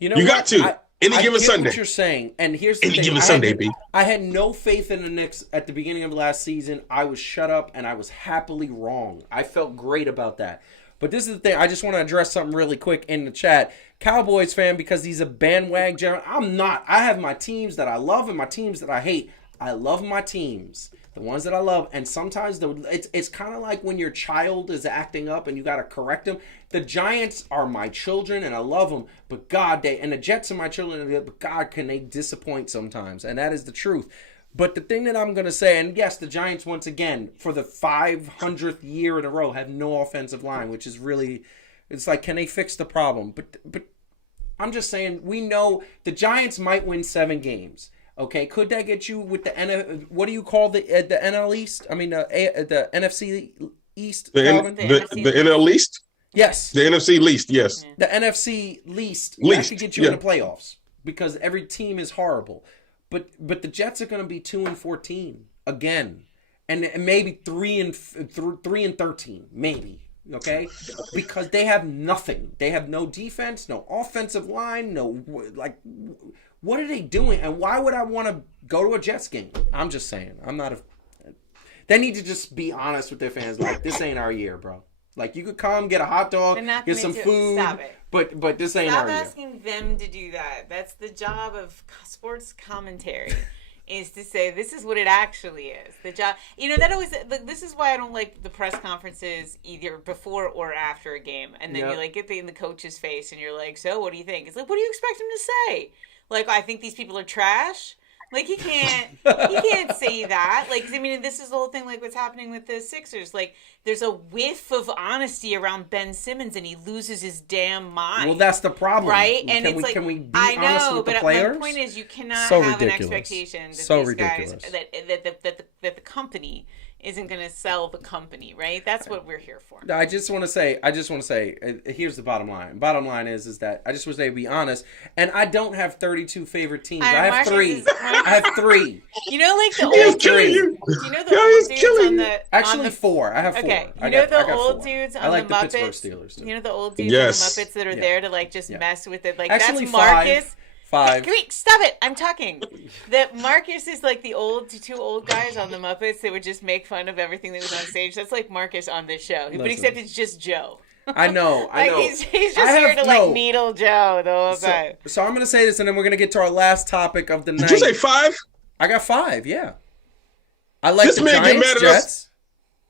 You got to. Any given Sunday. What you're saying, and here's the thing. Any given Sunday, B. I had no faith in the Knicks at the beginning of last season. I was shut up, and I was happily wrong. I felt great about that. But this is the thing. I just want to address something really quick in the chat. Cowboys fan, because he's a bandwagon general. I'm not. I have my teams that I love and my teams that I hate. I love my teams, the ones that I love, and sometimes it's kind of like when your child is acting up and you got to correct them. The Giants are my children, and I love them, but God, and the Jets are my children, but God, can they disappoint sometimes, and that is the truth. But the thing that I'm going to say, and yes, the Giants, once again, for the 500th year in a row, have no offensive line, which is really, it's like, can they fix the problem? But I'm just saying, we know the Giants might win 7 games. Okay, could that get you with the what do you call the NL East? I mean, the NFC East. The NL East. Yes. The NFC least. Yes. The NFC least. That could get you in the playoffs because every team is horrible. But the Jets are going to be 2-14 again, and maybe 3-13, maybe. Okay, because they have nothing. They have no defense, no offensive line, no What are they doing? And why would I want to go to a Jets game? I'm just saying. They need to just be honest with their fans. Like, this ain't our year, bro. Like, you could come, get a hot dog, get some food. Stop it. But this ain't our year. Stop asking them to do that. That's the job of sports commentary. Is to say this is what it actually is. The job, that always. This is why I don't like the press conferences either before or after a game, and then you get in the coach's face, and you're like, "So, what do you think?" It's like, "What do you expect him to say?" Like, I think these people are trash. Like, he can't say that. Like, I mean, this is the whole thing, like, what's happening with the Sixers. Like, there's a whiff of honesty around Ben Simmons, and he loses his damn mind. Well, that's the problem. Right? And can we be honest with the players? My point is you cannot have an expectation that these guys, that the company isn't going to sell the company, right? That's what we're here for. I just want to say, here's the bottom line. Bottom line is that I just wish they'd be honest. And I don't have 32 favorite teams. I have three. I have three. You know, like the old dudes. You know the old dudes on the actually four. I have four. Okay, you know the old dudes on the Muppets. Pittsburgh Steelers too. You know the old dudes on the Muppets that are there to like just mess with it. Like actually, that's Marcus. Five. Wait, stop it! I'm talking. That Marcus is like the two old guys on the Muppets that would just make fun of everything that was on stage. That's like Marcus on this show, but except it's just Joe. I know. He's just here to like needle Joe the whole time. So I'm gonna say this, and then we're gonna get to our last topic of the night. Did you say 5? I got 5. Yeah. I like the Giants, Jets.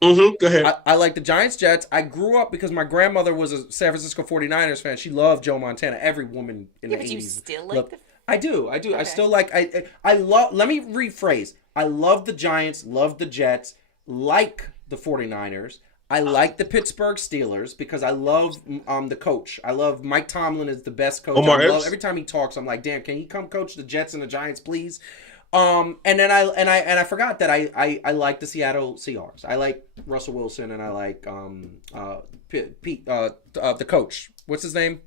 Mm-hmm. Go ahead. I like the Giants, Jets. I grew up because my grandmother was a San Francisco 49ers fan. She loved Joe Montana. Every woman in the 80s. You still like the... I do. Okay. I still like... I love... Let me rephrase. I love the Giants, love the Jets, like the 49ers. I like the Pittsburgh Steelers because I love the coach. I love Mike Tomlin is the best coach. Every time he talks, I'm like, damn, can he come coach the Jets and the Giants, please? And then I forgot that I like the Seattle Seahawks. I like Russell Wilson and I like Pete the coach. What's his name?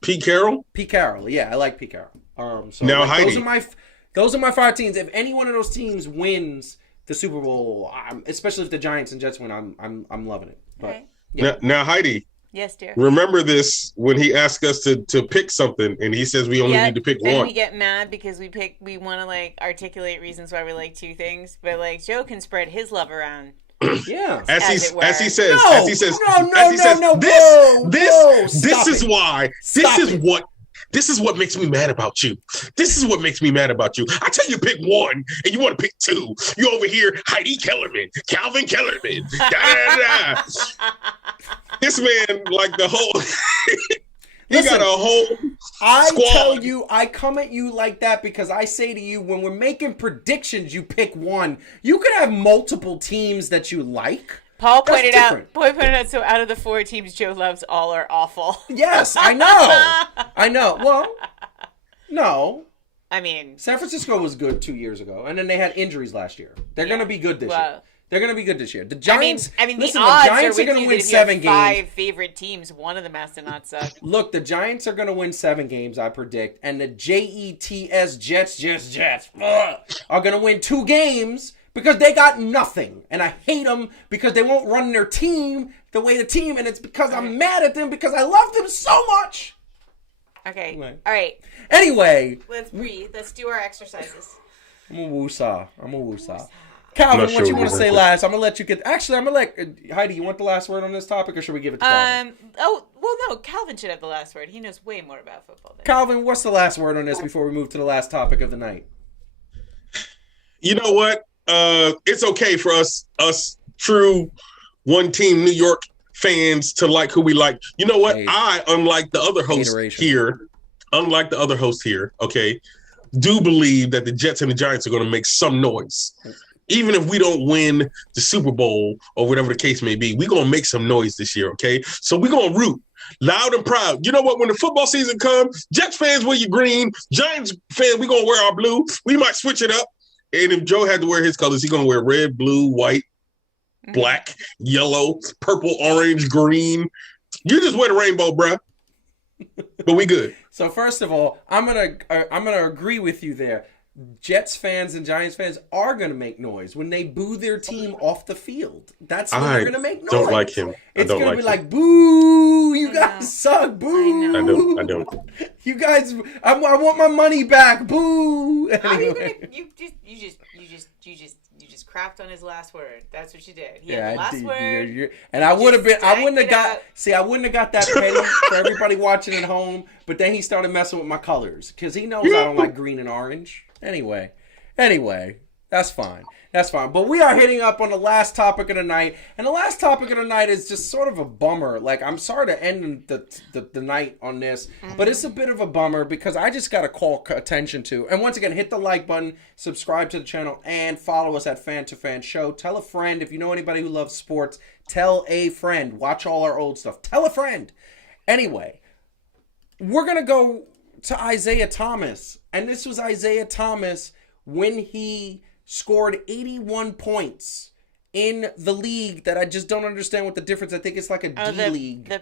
Pete Carroll. Pete Carroll. Yeah, I like Pete Carroll. So now like, Heidi. those are my 5 teams. If any one of those teams wins the Super Bowl, especially if the Giants and Jets win, I'm loving it. But okay. yeah. Now Heidi. Yes, dear. Remember this when he asked us to pick something, and he says we only need to pick one. And we get mad because we want to like articulate reasons why we like 2 things, but like Joe can spread his love around. Yeah. As he says. This is what makes me mad about you. This is what makes me mad about you. I tell you pick one, and you want to pick 2. You over here, Heidi Kellerman, Calvin Kellerman. Da, da, da. This man, like the whole... Listen, got a whole squad. Tell you, I come at you like that because I say to you, when we're making predictions, you pick one. You could have multiple teams that you like. Paul pointed out, so out of the 4 teams Joe loves, all are awful. Yes, I know. Well, no. I mean, San Francisco was good 2 years ago, and then they had injuries last year. They're going to be good this year. They're going to be good this year. The Giants. I mean, listen, the odds Giants are going to win 7 games. 5 favorite teams. One of them has to not suck. Look, the Giants are going to win 7 games, I predict, and the JETS Jets are going to win 2 games because they got nothing, and I hate them because they won't run their team the way the team, and it's because I'm mad at them because I love them so much. Okay. Anyway. All right. Anyway. Let's breathe. Let's do our exercises. I'm a woosah. Calvin, what you want to say last? I'm going to let you get... Actually, I'm going to let... Heidi, you want the last word on this topic, or should we give it to Calvin? Oh, well, no. Calvin should have the last word. He knows way more about football than Calvin, what's the last word on this before we move to the last topic of the night? You know what? It's okay for us true one-team New York fans to like who we like. You know what? Unlike the other host here, okay, do believe that the Jets and the Giants are going to make some noise. Even if we don't win the Super Bowl or whatever the case may be, we're going to make some noise this year, okay? So we're going to root loud and proud. You know what? When the football season comes, Jets fans wear your green. Giants fans, we're going to wear our blue. We might switch it up. And if Joe had to wear his colors, he's going to wear red, blue, white, black, yellow, purple, orange, green. You just wear the rainbow, bruh. But we good. So first of all, I'm gonna agree with you there. Jets fans and Giants fans are going to make noise when they boo their team off the field. That's when they're going to make noise. I don't like him. It's going to be like, boo, you guys suck, boo. I don't. You guys, I want my money back, boo. Anyway. You just crapped on his last word. That's what you did. He had the last word. And I wouldn't have got that petty for everybody watching at home, but then he started messing with my colors because he knows I don't like green and orange. Anyway, that's fine. But we are hitting up on the last topic of the night, and the last topic of the night is just sort of a bummer. Like, I'm sorry to end the night on this, but it's a bit of a bummer because I just got to call attention to. And once again, hit the like button, subscribe to the channel, and follow us at Fan2Fan Show. Tell a friend if you know anybody who loves sports. Tell a friend. Watch all our old stuff. Tell a friend. Anyway, we're gonna go to Isasiah Thomas. And this was Isasiah Thomas when he scored 81 points in the league that I just don't understand what the difference. I think it's like a D league.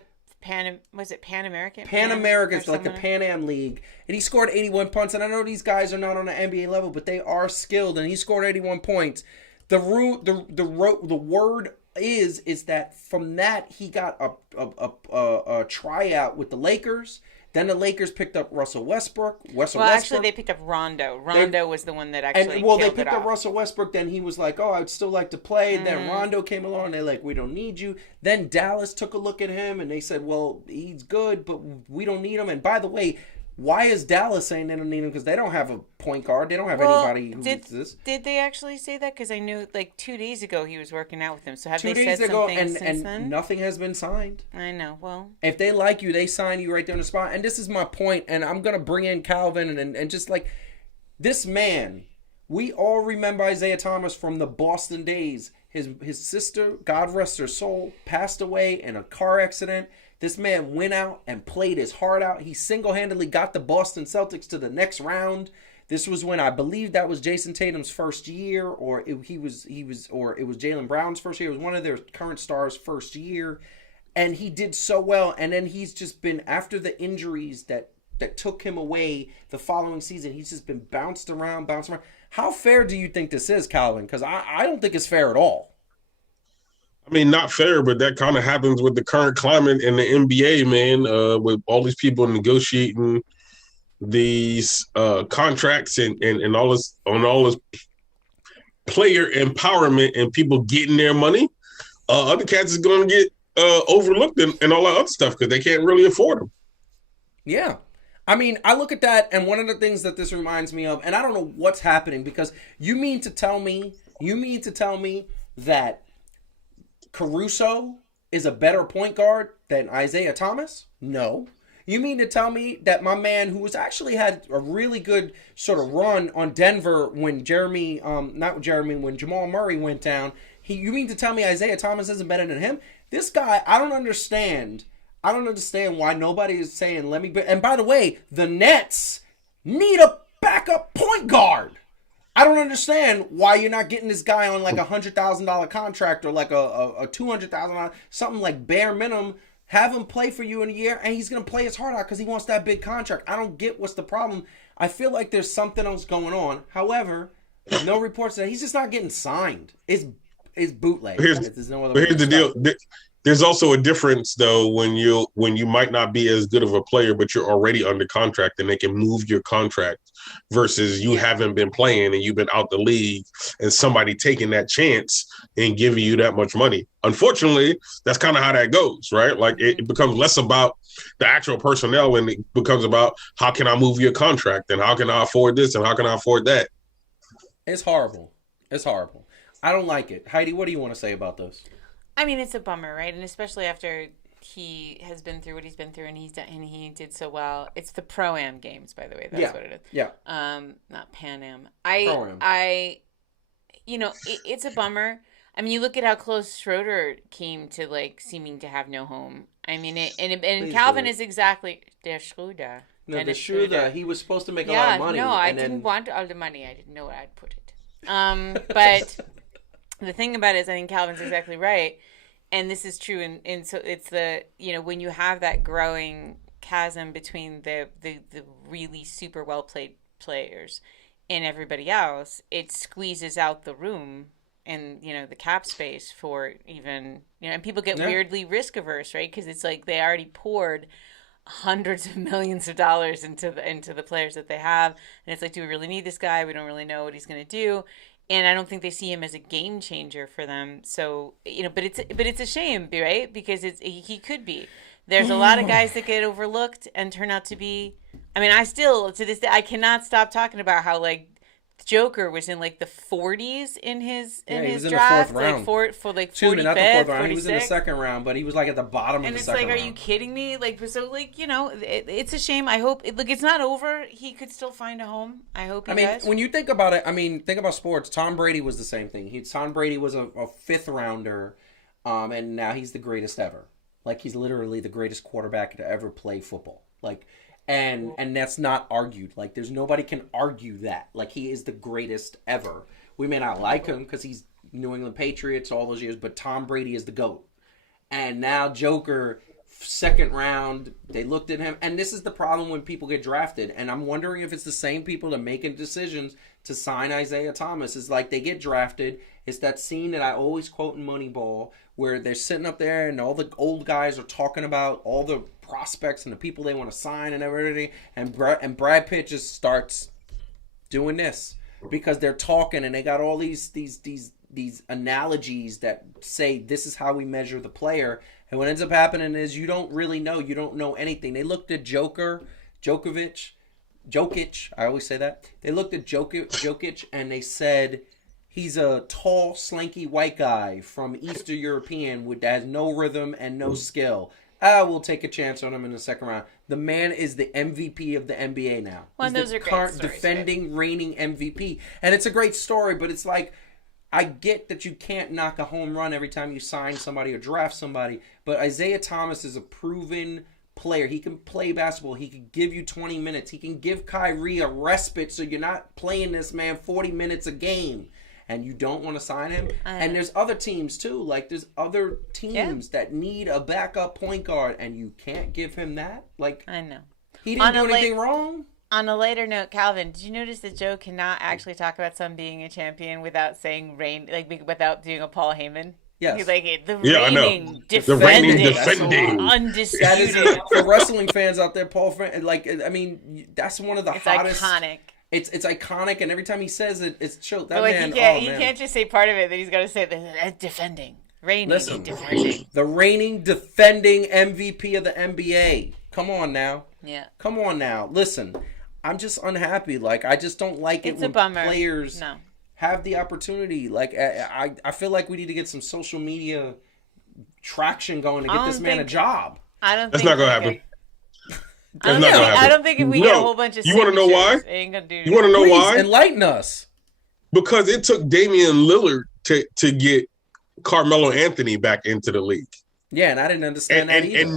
Was it Pan American? Pan American, it's like the Pan Am League. And he scored 81 points. And I know these guys are not on the NBA level, but they are skilled. And he scored 81 points. The word is that from that he got a tryout with the Lakers. Then the Lakers picked up Russell Westbrook. Actually, they picked up Rondo. Rondo was the one that actually they picked up Russell Westbrook. Then he was like, oh, I'd still like to play. Then Rondo came along. And they're like, we don't need you. Then Dallas took a look at him, and they said, well, he's good, but we don't need him. And by the way, why is Dallas saying they don't need him? Because they don't have a point guard. They don't have anybody who needs this. Did they actually say that? Because I knew like 2 days ago he was working out with them. So have they said something since then? Nothing has been signed. I know. Well, if they like you, they sign you right there on the spot. And this is my point. And I'm going to bring in Calvin and just like this man. We all remember Isaiah Thomas from the Boston days. His sister, God rest her soul, passed away in a car accident. This man went out and played his heart out. He single-handedly got the Boston Celtics to the next round. This was when I believe that was Jason Tatum's first year, or it was Jaylen Brown's first year. It was one of their current stars' first year, and he did so well. And then he's just been, after the injuries that took him away the following season, he's just been bounced around. How fair do you think this is, Calvin? Because I don't think it's fair at all. I mean, not fair, but that kind of happens with the current climate in the NBA, man, with all these people negotiating these contracts and all this player empowerment and people getting their money. Other cats is going to get overlooked and all that other stuff because they can't really afford them. Yeah. I mean, I look at that, and one of the things that this reminds me of, and I don't know what's happening, because you mean to tell me that Caruso is a better point guard than Isaiah Thomas? No. You mean to tell me that my man, who was actually had a really good sort of run on Denver when when Jamal Murray went down, you mean to tell me Isaiah Thomas isn't better than him? This guy, I don't understand why nobody is saying, and by the way, the Nets need a backup point guard. I don't understand why you're not getting this guy on like $100,000 contract or like a $200,000, something like bare minimum. Have him play for you in a year, and he's going to play his heart out because he wants that big contract. I don't get what's the problem. I feel like there's something else going on. However, no reports that he's just not getting signed. It's bootleg. Here's the deal. There's also a difference, though, when you might not be as good of a player, but you're already under contract and they can move your contract versus you haven't been playing and you've been out the league and somebody taking that chance and giving you that much money. Unfortunately, that's kind of how that goes, right? Like it becomes less about the actual personnel and it becomes about how can I move your contract and how can I afford this and how can I afford that? It's horrible. I don't like it. Heidi, what do you want to say about this? I mean, it's a bummer, right? And especially after he has been through what he's been through, and he did so well. It's the Pro-Am games, by the way. That's what it is. Yeah. Not Pan Am. Pro-Am. It's a bummer. I mean, you look at how close Schroeder came to like seeming to have no home. I mean, and Calvin is exactly der Schroeder. No, the Schroeder. He was supposed to make a lot of money. No, I didn't want all the money. I didn't know where I'd put it. But. The thing about it is I think Calvin's exactly right. And this is true. And so it's when you have that growing chasm between the really super well played players and everybody else, it squeezes out the room and, the cap space for even, and people get weirdly risk averse, right? Because it's like they already poured hundreds of millions of dollars into the players that they have. And it's like, do we really need this guy? We don't really know what he's going to do. And I don't think they see him as a game changer for them. So, but it's a shame, right? Because he could be. There's a lot of guys that get overlooked and turn out to be. I mean, I still, to this day, I cannot stop talking about how, like, Joker was in, like, the 40s in his draft. The 4th round. Like, for, like, 45th, Excuse me, not the 4th round. 46th. He was in the 2nd round, but he was, like, at the bottom of the 2nd round. And it's like, are you kidding me? Like, so, like, it's a shame. I hope, look, it's not over. He could still find a home. I hope he does. When you think about it, think about sports. Tom Brady was the same thing. Tom Brady was a 5th rounder, and now he's the greatest ever. Like, he's literally the greatest quarterback to ever play football. Like, and that's not argued. Like, there's nobody can argue that. Like, he is the greatest ever. We may not like him because he's New England Patriots all those years, but Tom Brady is the GOAT. And now Joker, second round, they looked at him. And this is the problem when people get drafted. And I'm wondering if it's the same people that are making decisions to sign Isaiah Thomas. It's like they get drafted. It's that scene that I always quote in Moneyball where they're sitting up there and all the old guys are talking about all the prospects and the people they want to sign and everything. And Brad Pitt just starts doing this because they're talking and they got all these analogies that say this is how we measure the player. And what ends up happening is you don't really know. You don't know anything. They looked at Jokic. I always say that. They looked at Jokic and they said he's a tall, slanky white guy from Eastern European that has no rhythm and no skill. We'll take a chance on him in the second round. The man is the MVP of the NBA now. Well, he's those the are great current stories, defending, reigning MVP. And it's a great story, but it's like, I get that you can't knock a home run every time you sign somebody or draft somebody, but Isaiah Thomas is a proven player. He can play basketball. He can give you 20 minutes. He can give Kyrie a respite so you're not playing this man 40 minutes a game. And you don't want to sign him. And there's other teams too. Like there's other teams that need a backup point guard, and you can't give him that. Like I know he didn't do anything wrong. On a lighter note, Calvin, did you notice that Joe cannot actually talk about someone being a champion without saying without doing a Paul Heyman? Yes. He's like the Yeah, I know. reigning The reigning defending, defending. undisputed. That is for wrestling fans out there, Paul. I mean, that's one of the It's hottest. iconic. It's iconic, and every time he says it, it's chill. That But like man, he can't just say part of it. That he's got to say that defending, reigning, Listen, defending. the reigning defending MVP of the NBA. Come on now. Yeah. Come on now. Listen, I'm just unhappy. Like I just don't like it It's a when bummer. players No. have the opportunity. Like I feel like we need to get some social media traction going to get this man a job. I don't. That's think not gonna we happen. could- That's not gonna happen. I don't think if we get a whole bunch of You want to know why? signatures, it ain't gonna do. You want to know Please why? enlighten us. Because it took Damian Lillard to get Carmelo Anthony back into the league. Yeah, and I didn't understand that either.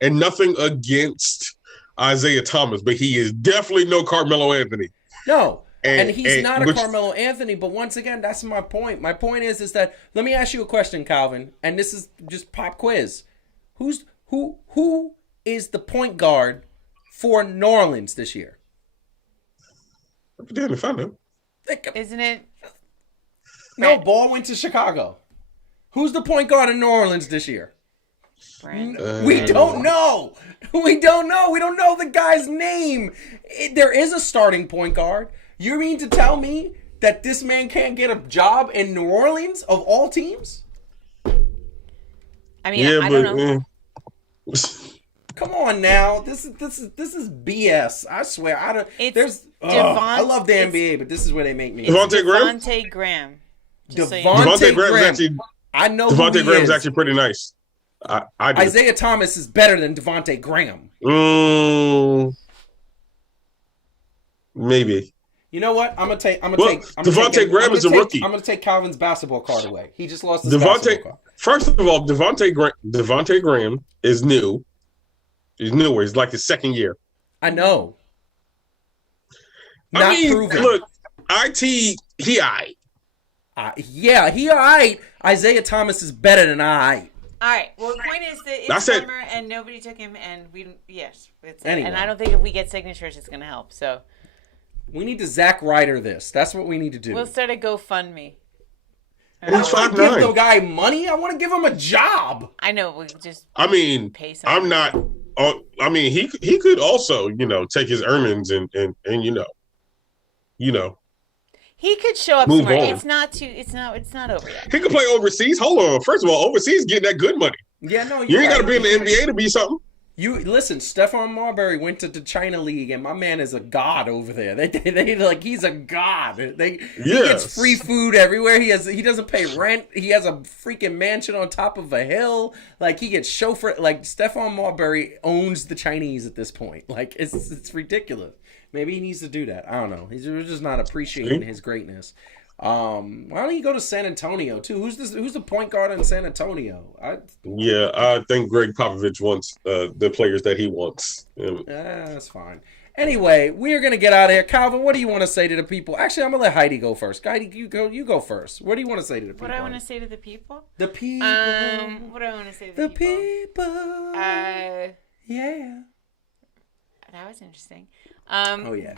And nothing against Isaiah Thomas, but he is definitely no Carmelo Anthony. No. And he's not a which- Carmelo Anthony, but once again, that's my point. My point is that let me ask you a question, Calvin, and this is just pop quiz. Who is the point guard for New Orleans this year? Damn, if I know. Isn't it? No, Ball went to Chicago. Who's the point guard in New Orleans this year? Brand? We don't know. We don't know. We don't know the guy's name. There is a starting point guard. You mean to tell me that this man can't get a job in New Orleans of all teams? I mean, I don't know. Come on now. This is BS. I swear. I love the NBA, but this is where they make me. Devontae Graham? Devontae Graham. Devontae Graham is actually. I know who Devontae he Graham is. is actually pretty nice. I do. Isaiah Thomas is better than Devontae Graham. Maybe. You know what? I'm gonna take. Devontae Graham is a rookie. I'm gonna take Calvin's basketball card away. He just lost his basketball card. First of all, Devontae Graham is new. He's newer. He's like his second year. I know. Not proven. Look, he aight. Yeah, he all right. Isaiah Thomas is better than all right. All right. Well, the point is that it's summer and nobody took him, and Anyway. and I don't think if we get signatures, it's gonna help. So we need to Zack Ryder this. That's what we need to do. we'll start a GoFundMe. I don't want to give the guy money. I want to give him a job. I know. We just. I mean, pay someone. I'm not. I mean, he could also, take his earnings and He could show up Move somewhere. on. It's not over yet. he could play overseas. Hold on. First of all, overseas getting that good money. Yeah, no, You ain't got to be in the NBA to be something. You listen. Stephon Marbury went to the China League, and my man is a god over there. They like he's a god. He gets free food everywhere. He doesn't pay rent. He has a freaking mansion on top of a hill. Like he gets chauffeured. Like Stephon Marbury owns the Chinese at this point. Like it's ridiculous. Maybe he needs to do that. I don't know. We're just not appreciating his greatness. Why don't you go to San Antonio too? Who's the point guard in San Antonio? I think Greg Popovich wants the players that he wants. That's fine. Anyway, we are going to get out of here. Calvin, what do you want to say to the people? Actually, I'm going to let Heidi go first. Heidi, you go first. What do you want to say to the people? What do I want to say to the people? The people. What do I want to say to the people? Yeah. That was interesting. Oh yeah.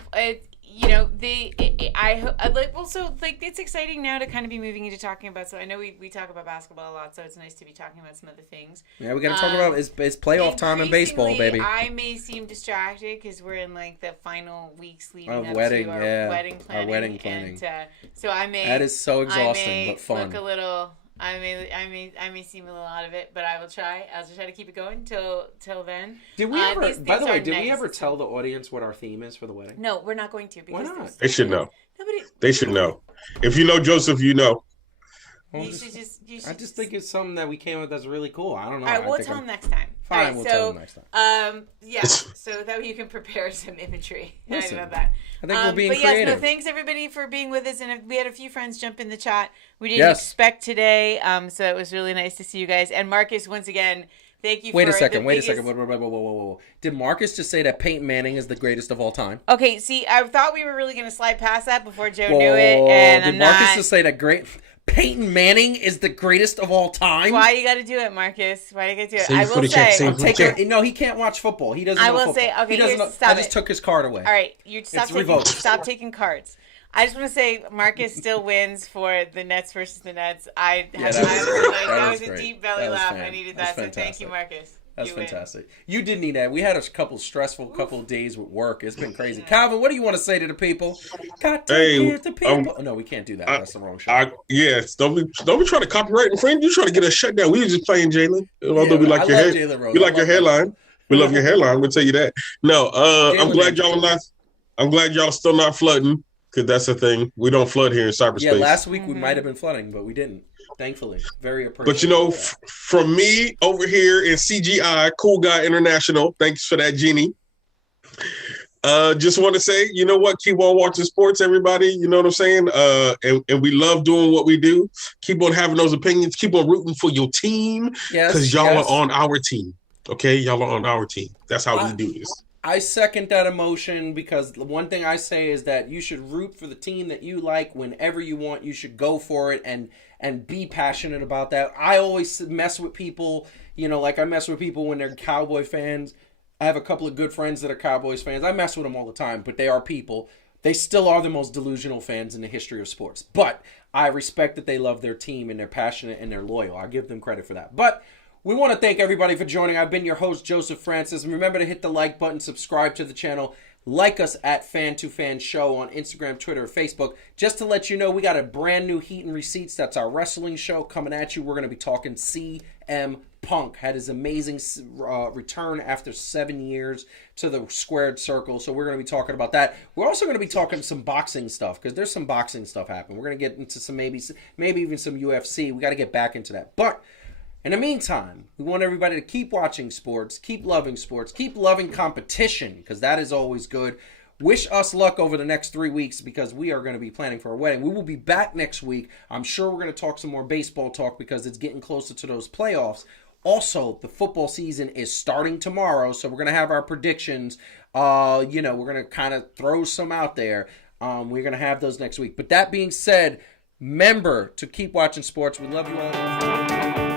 It's exciting now to kind of be moving into talking about. So I know we talk about basketball a lot, so it's nice to be talking about some other things. Yeah, we got to talk about it's playoff time in baseball, baby. I may seem distracted because we're in like the final weeks leading up wedding, to our yeah. wedding planning. Our wedding planning. And, so I may. That is so exhausting, but fun. Look a little. I may seem a little out of it, but I will try. I'll just try to keep it going till then. Did we ever? By the way, did we nice. ever tell the audience what our theme is for the wedding? No, we're not going to. Why not? They should know. Nobody. They should know. If you know Joseph, you know. You should I just think it's something that we came up with that's really cool. I don't know. All right, we'll tell them next time. Fine, we'll tell them next time. Yeah, so that way you can prepare some imagery. Listen, about that. I think we're being but creative. Yes, no, thanks everybody for being with us, and we had a few friends jump in the chat. We didn't expect today, so it was really nice to see you guys. And Marcus, once again, thank you. Wait a second. Whoa. Did Marcus just say that Peyton Manning is the greatest of all time? Okay, see, I thought we were really going to slide past that before Joe knew it, and did Marcus just say that Peyton Manning is the greatest of all time? Why you got to do it, Marcus? Why you got to do it? I will say. No, he can't watch football. He doesn't. I know will football. say. Okay, he doesn't know, stop I just took his card away. All right, stop taking cards. I just want to say Marcus still wins for the Nets versus the Nets. That was a deep belly laugh. I needed that. So thank you, Marcus. That's fantastic. You did need that. We had a couple stressful days with work. It's been crazy. Calvin, what do you want to say to the people? No, we can't do that. That's the wrong show. Yes, don't be trying to copyright infringe. You trying to get us shut down. We were just playing Jalen. Although we like your hair, we like your hairline. We love your hairline. We'll tell you that. No, I'm glad y'all are not. I'm glad y'all still not flooding because that's the thing. We don't flood here in cyberspace. Yeah, last week we might have been flooding, but we didn't. Thankfully, very appreciative. But from me over here in CGI, Cool Guy International, thanks for that, Jeannie. Just want to say, you know what? Keep on watching sports, everybody. You know what I'm saying? And we love doing what we do. Keep on having those opinions. Keep on rooting for your team because y'all are on our team. Okay, y'all are on our team. That's how we do this. I second that emotion because the one thing I say is that you should root for the team that you like whenever you want. You should go for it and be passionate about that. I always mess with people, like I mess with people when they're Cowboy fans. I have a couple of good friends that are Cowboys fans. I mess with them all the time, but they are people. They still are the most delusional fans in the history of sports. But I respect that they love their team and they're passionate and they're loyal. I give them credit for that. But we want to thank everybody for joining. I've been your host, Joseph Francis. And remember to hit the like button, subscribe to the channel. Like us at Fan2Fan Show on Instagram, Twitter, Facebook. Just to let you know, we got a brand new Heat and Receipts. That's our wrestling show coming at you. We're going to be talking CM Punk. Had his amazing return after 7 years to the squared circle. So we're going to be talking about that. We're also going to be talking some boxing stuff because there's some boxing stuff happening. We're going to get into some maybe even some UFC. We got to get back into that. But in the meantime, we want everybody to keep watching sports, keep loving competition, because that is always good. Wish us luck over the next 3 weeks because we are going to be planning for a wedding. We will be back next week. I'm sure we're going to talk some more baseball talk because it's getting closer to those playoffs. Also, the football season is starting tomorrow, so we're going to have our predictions. We're going to kind of throw some out there. We're going to have those next week. But that being said, remember to keep watching sports. We love you all.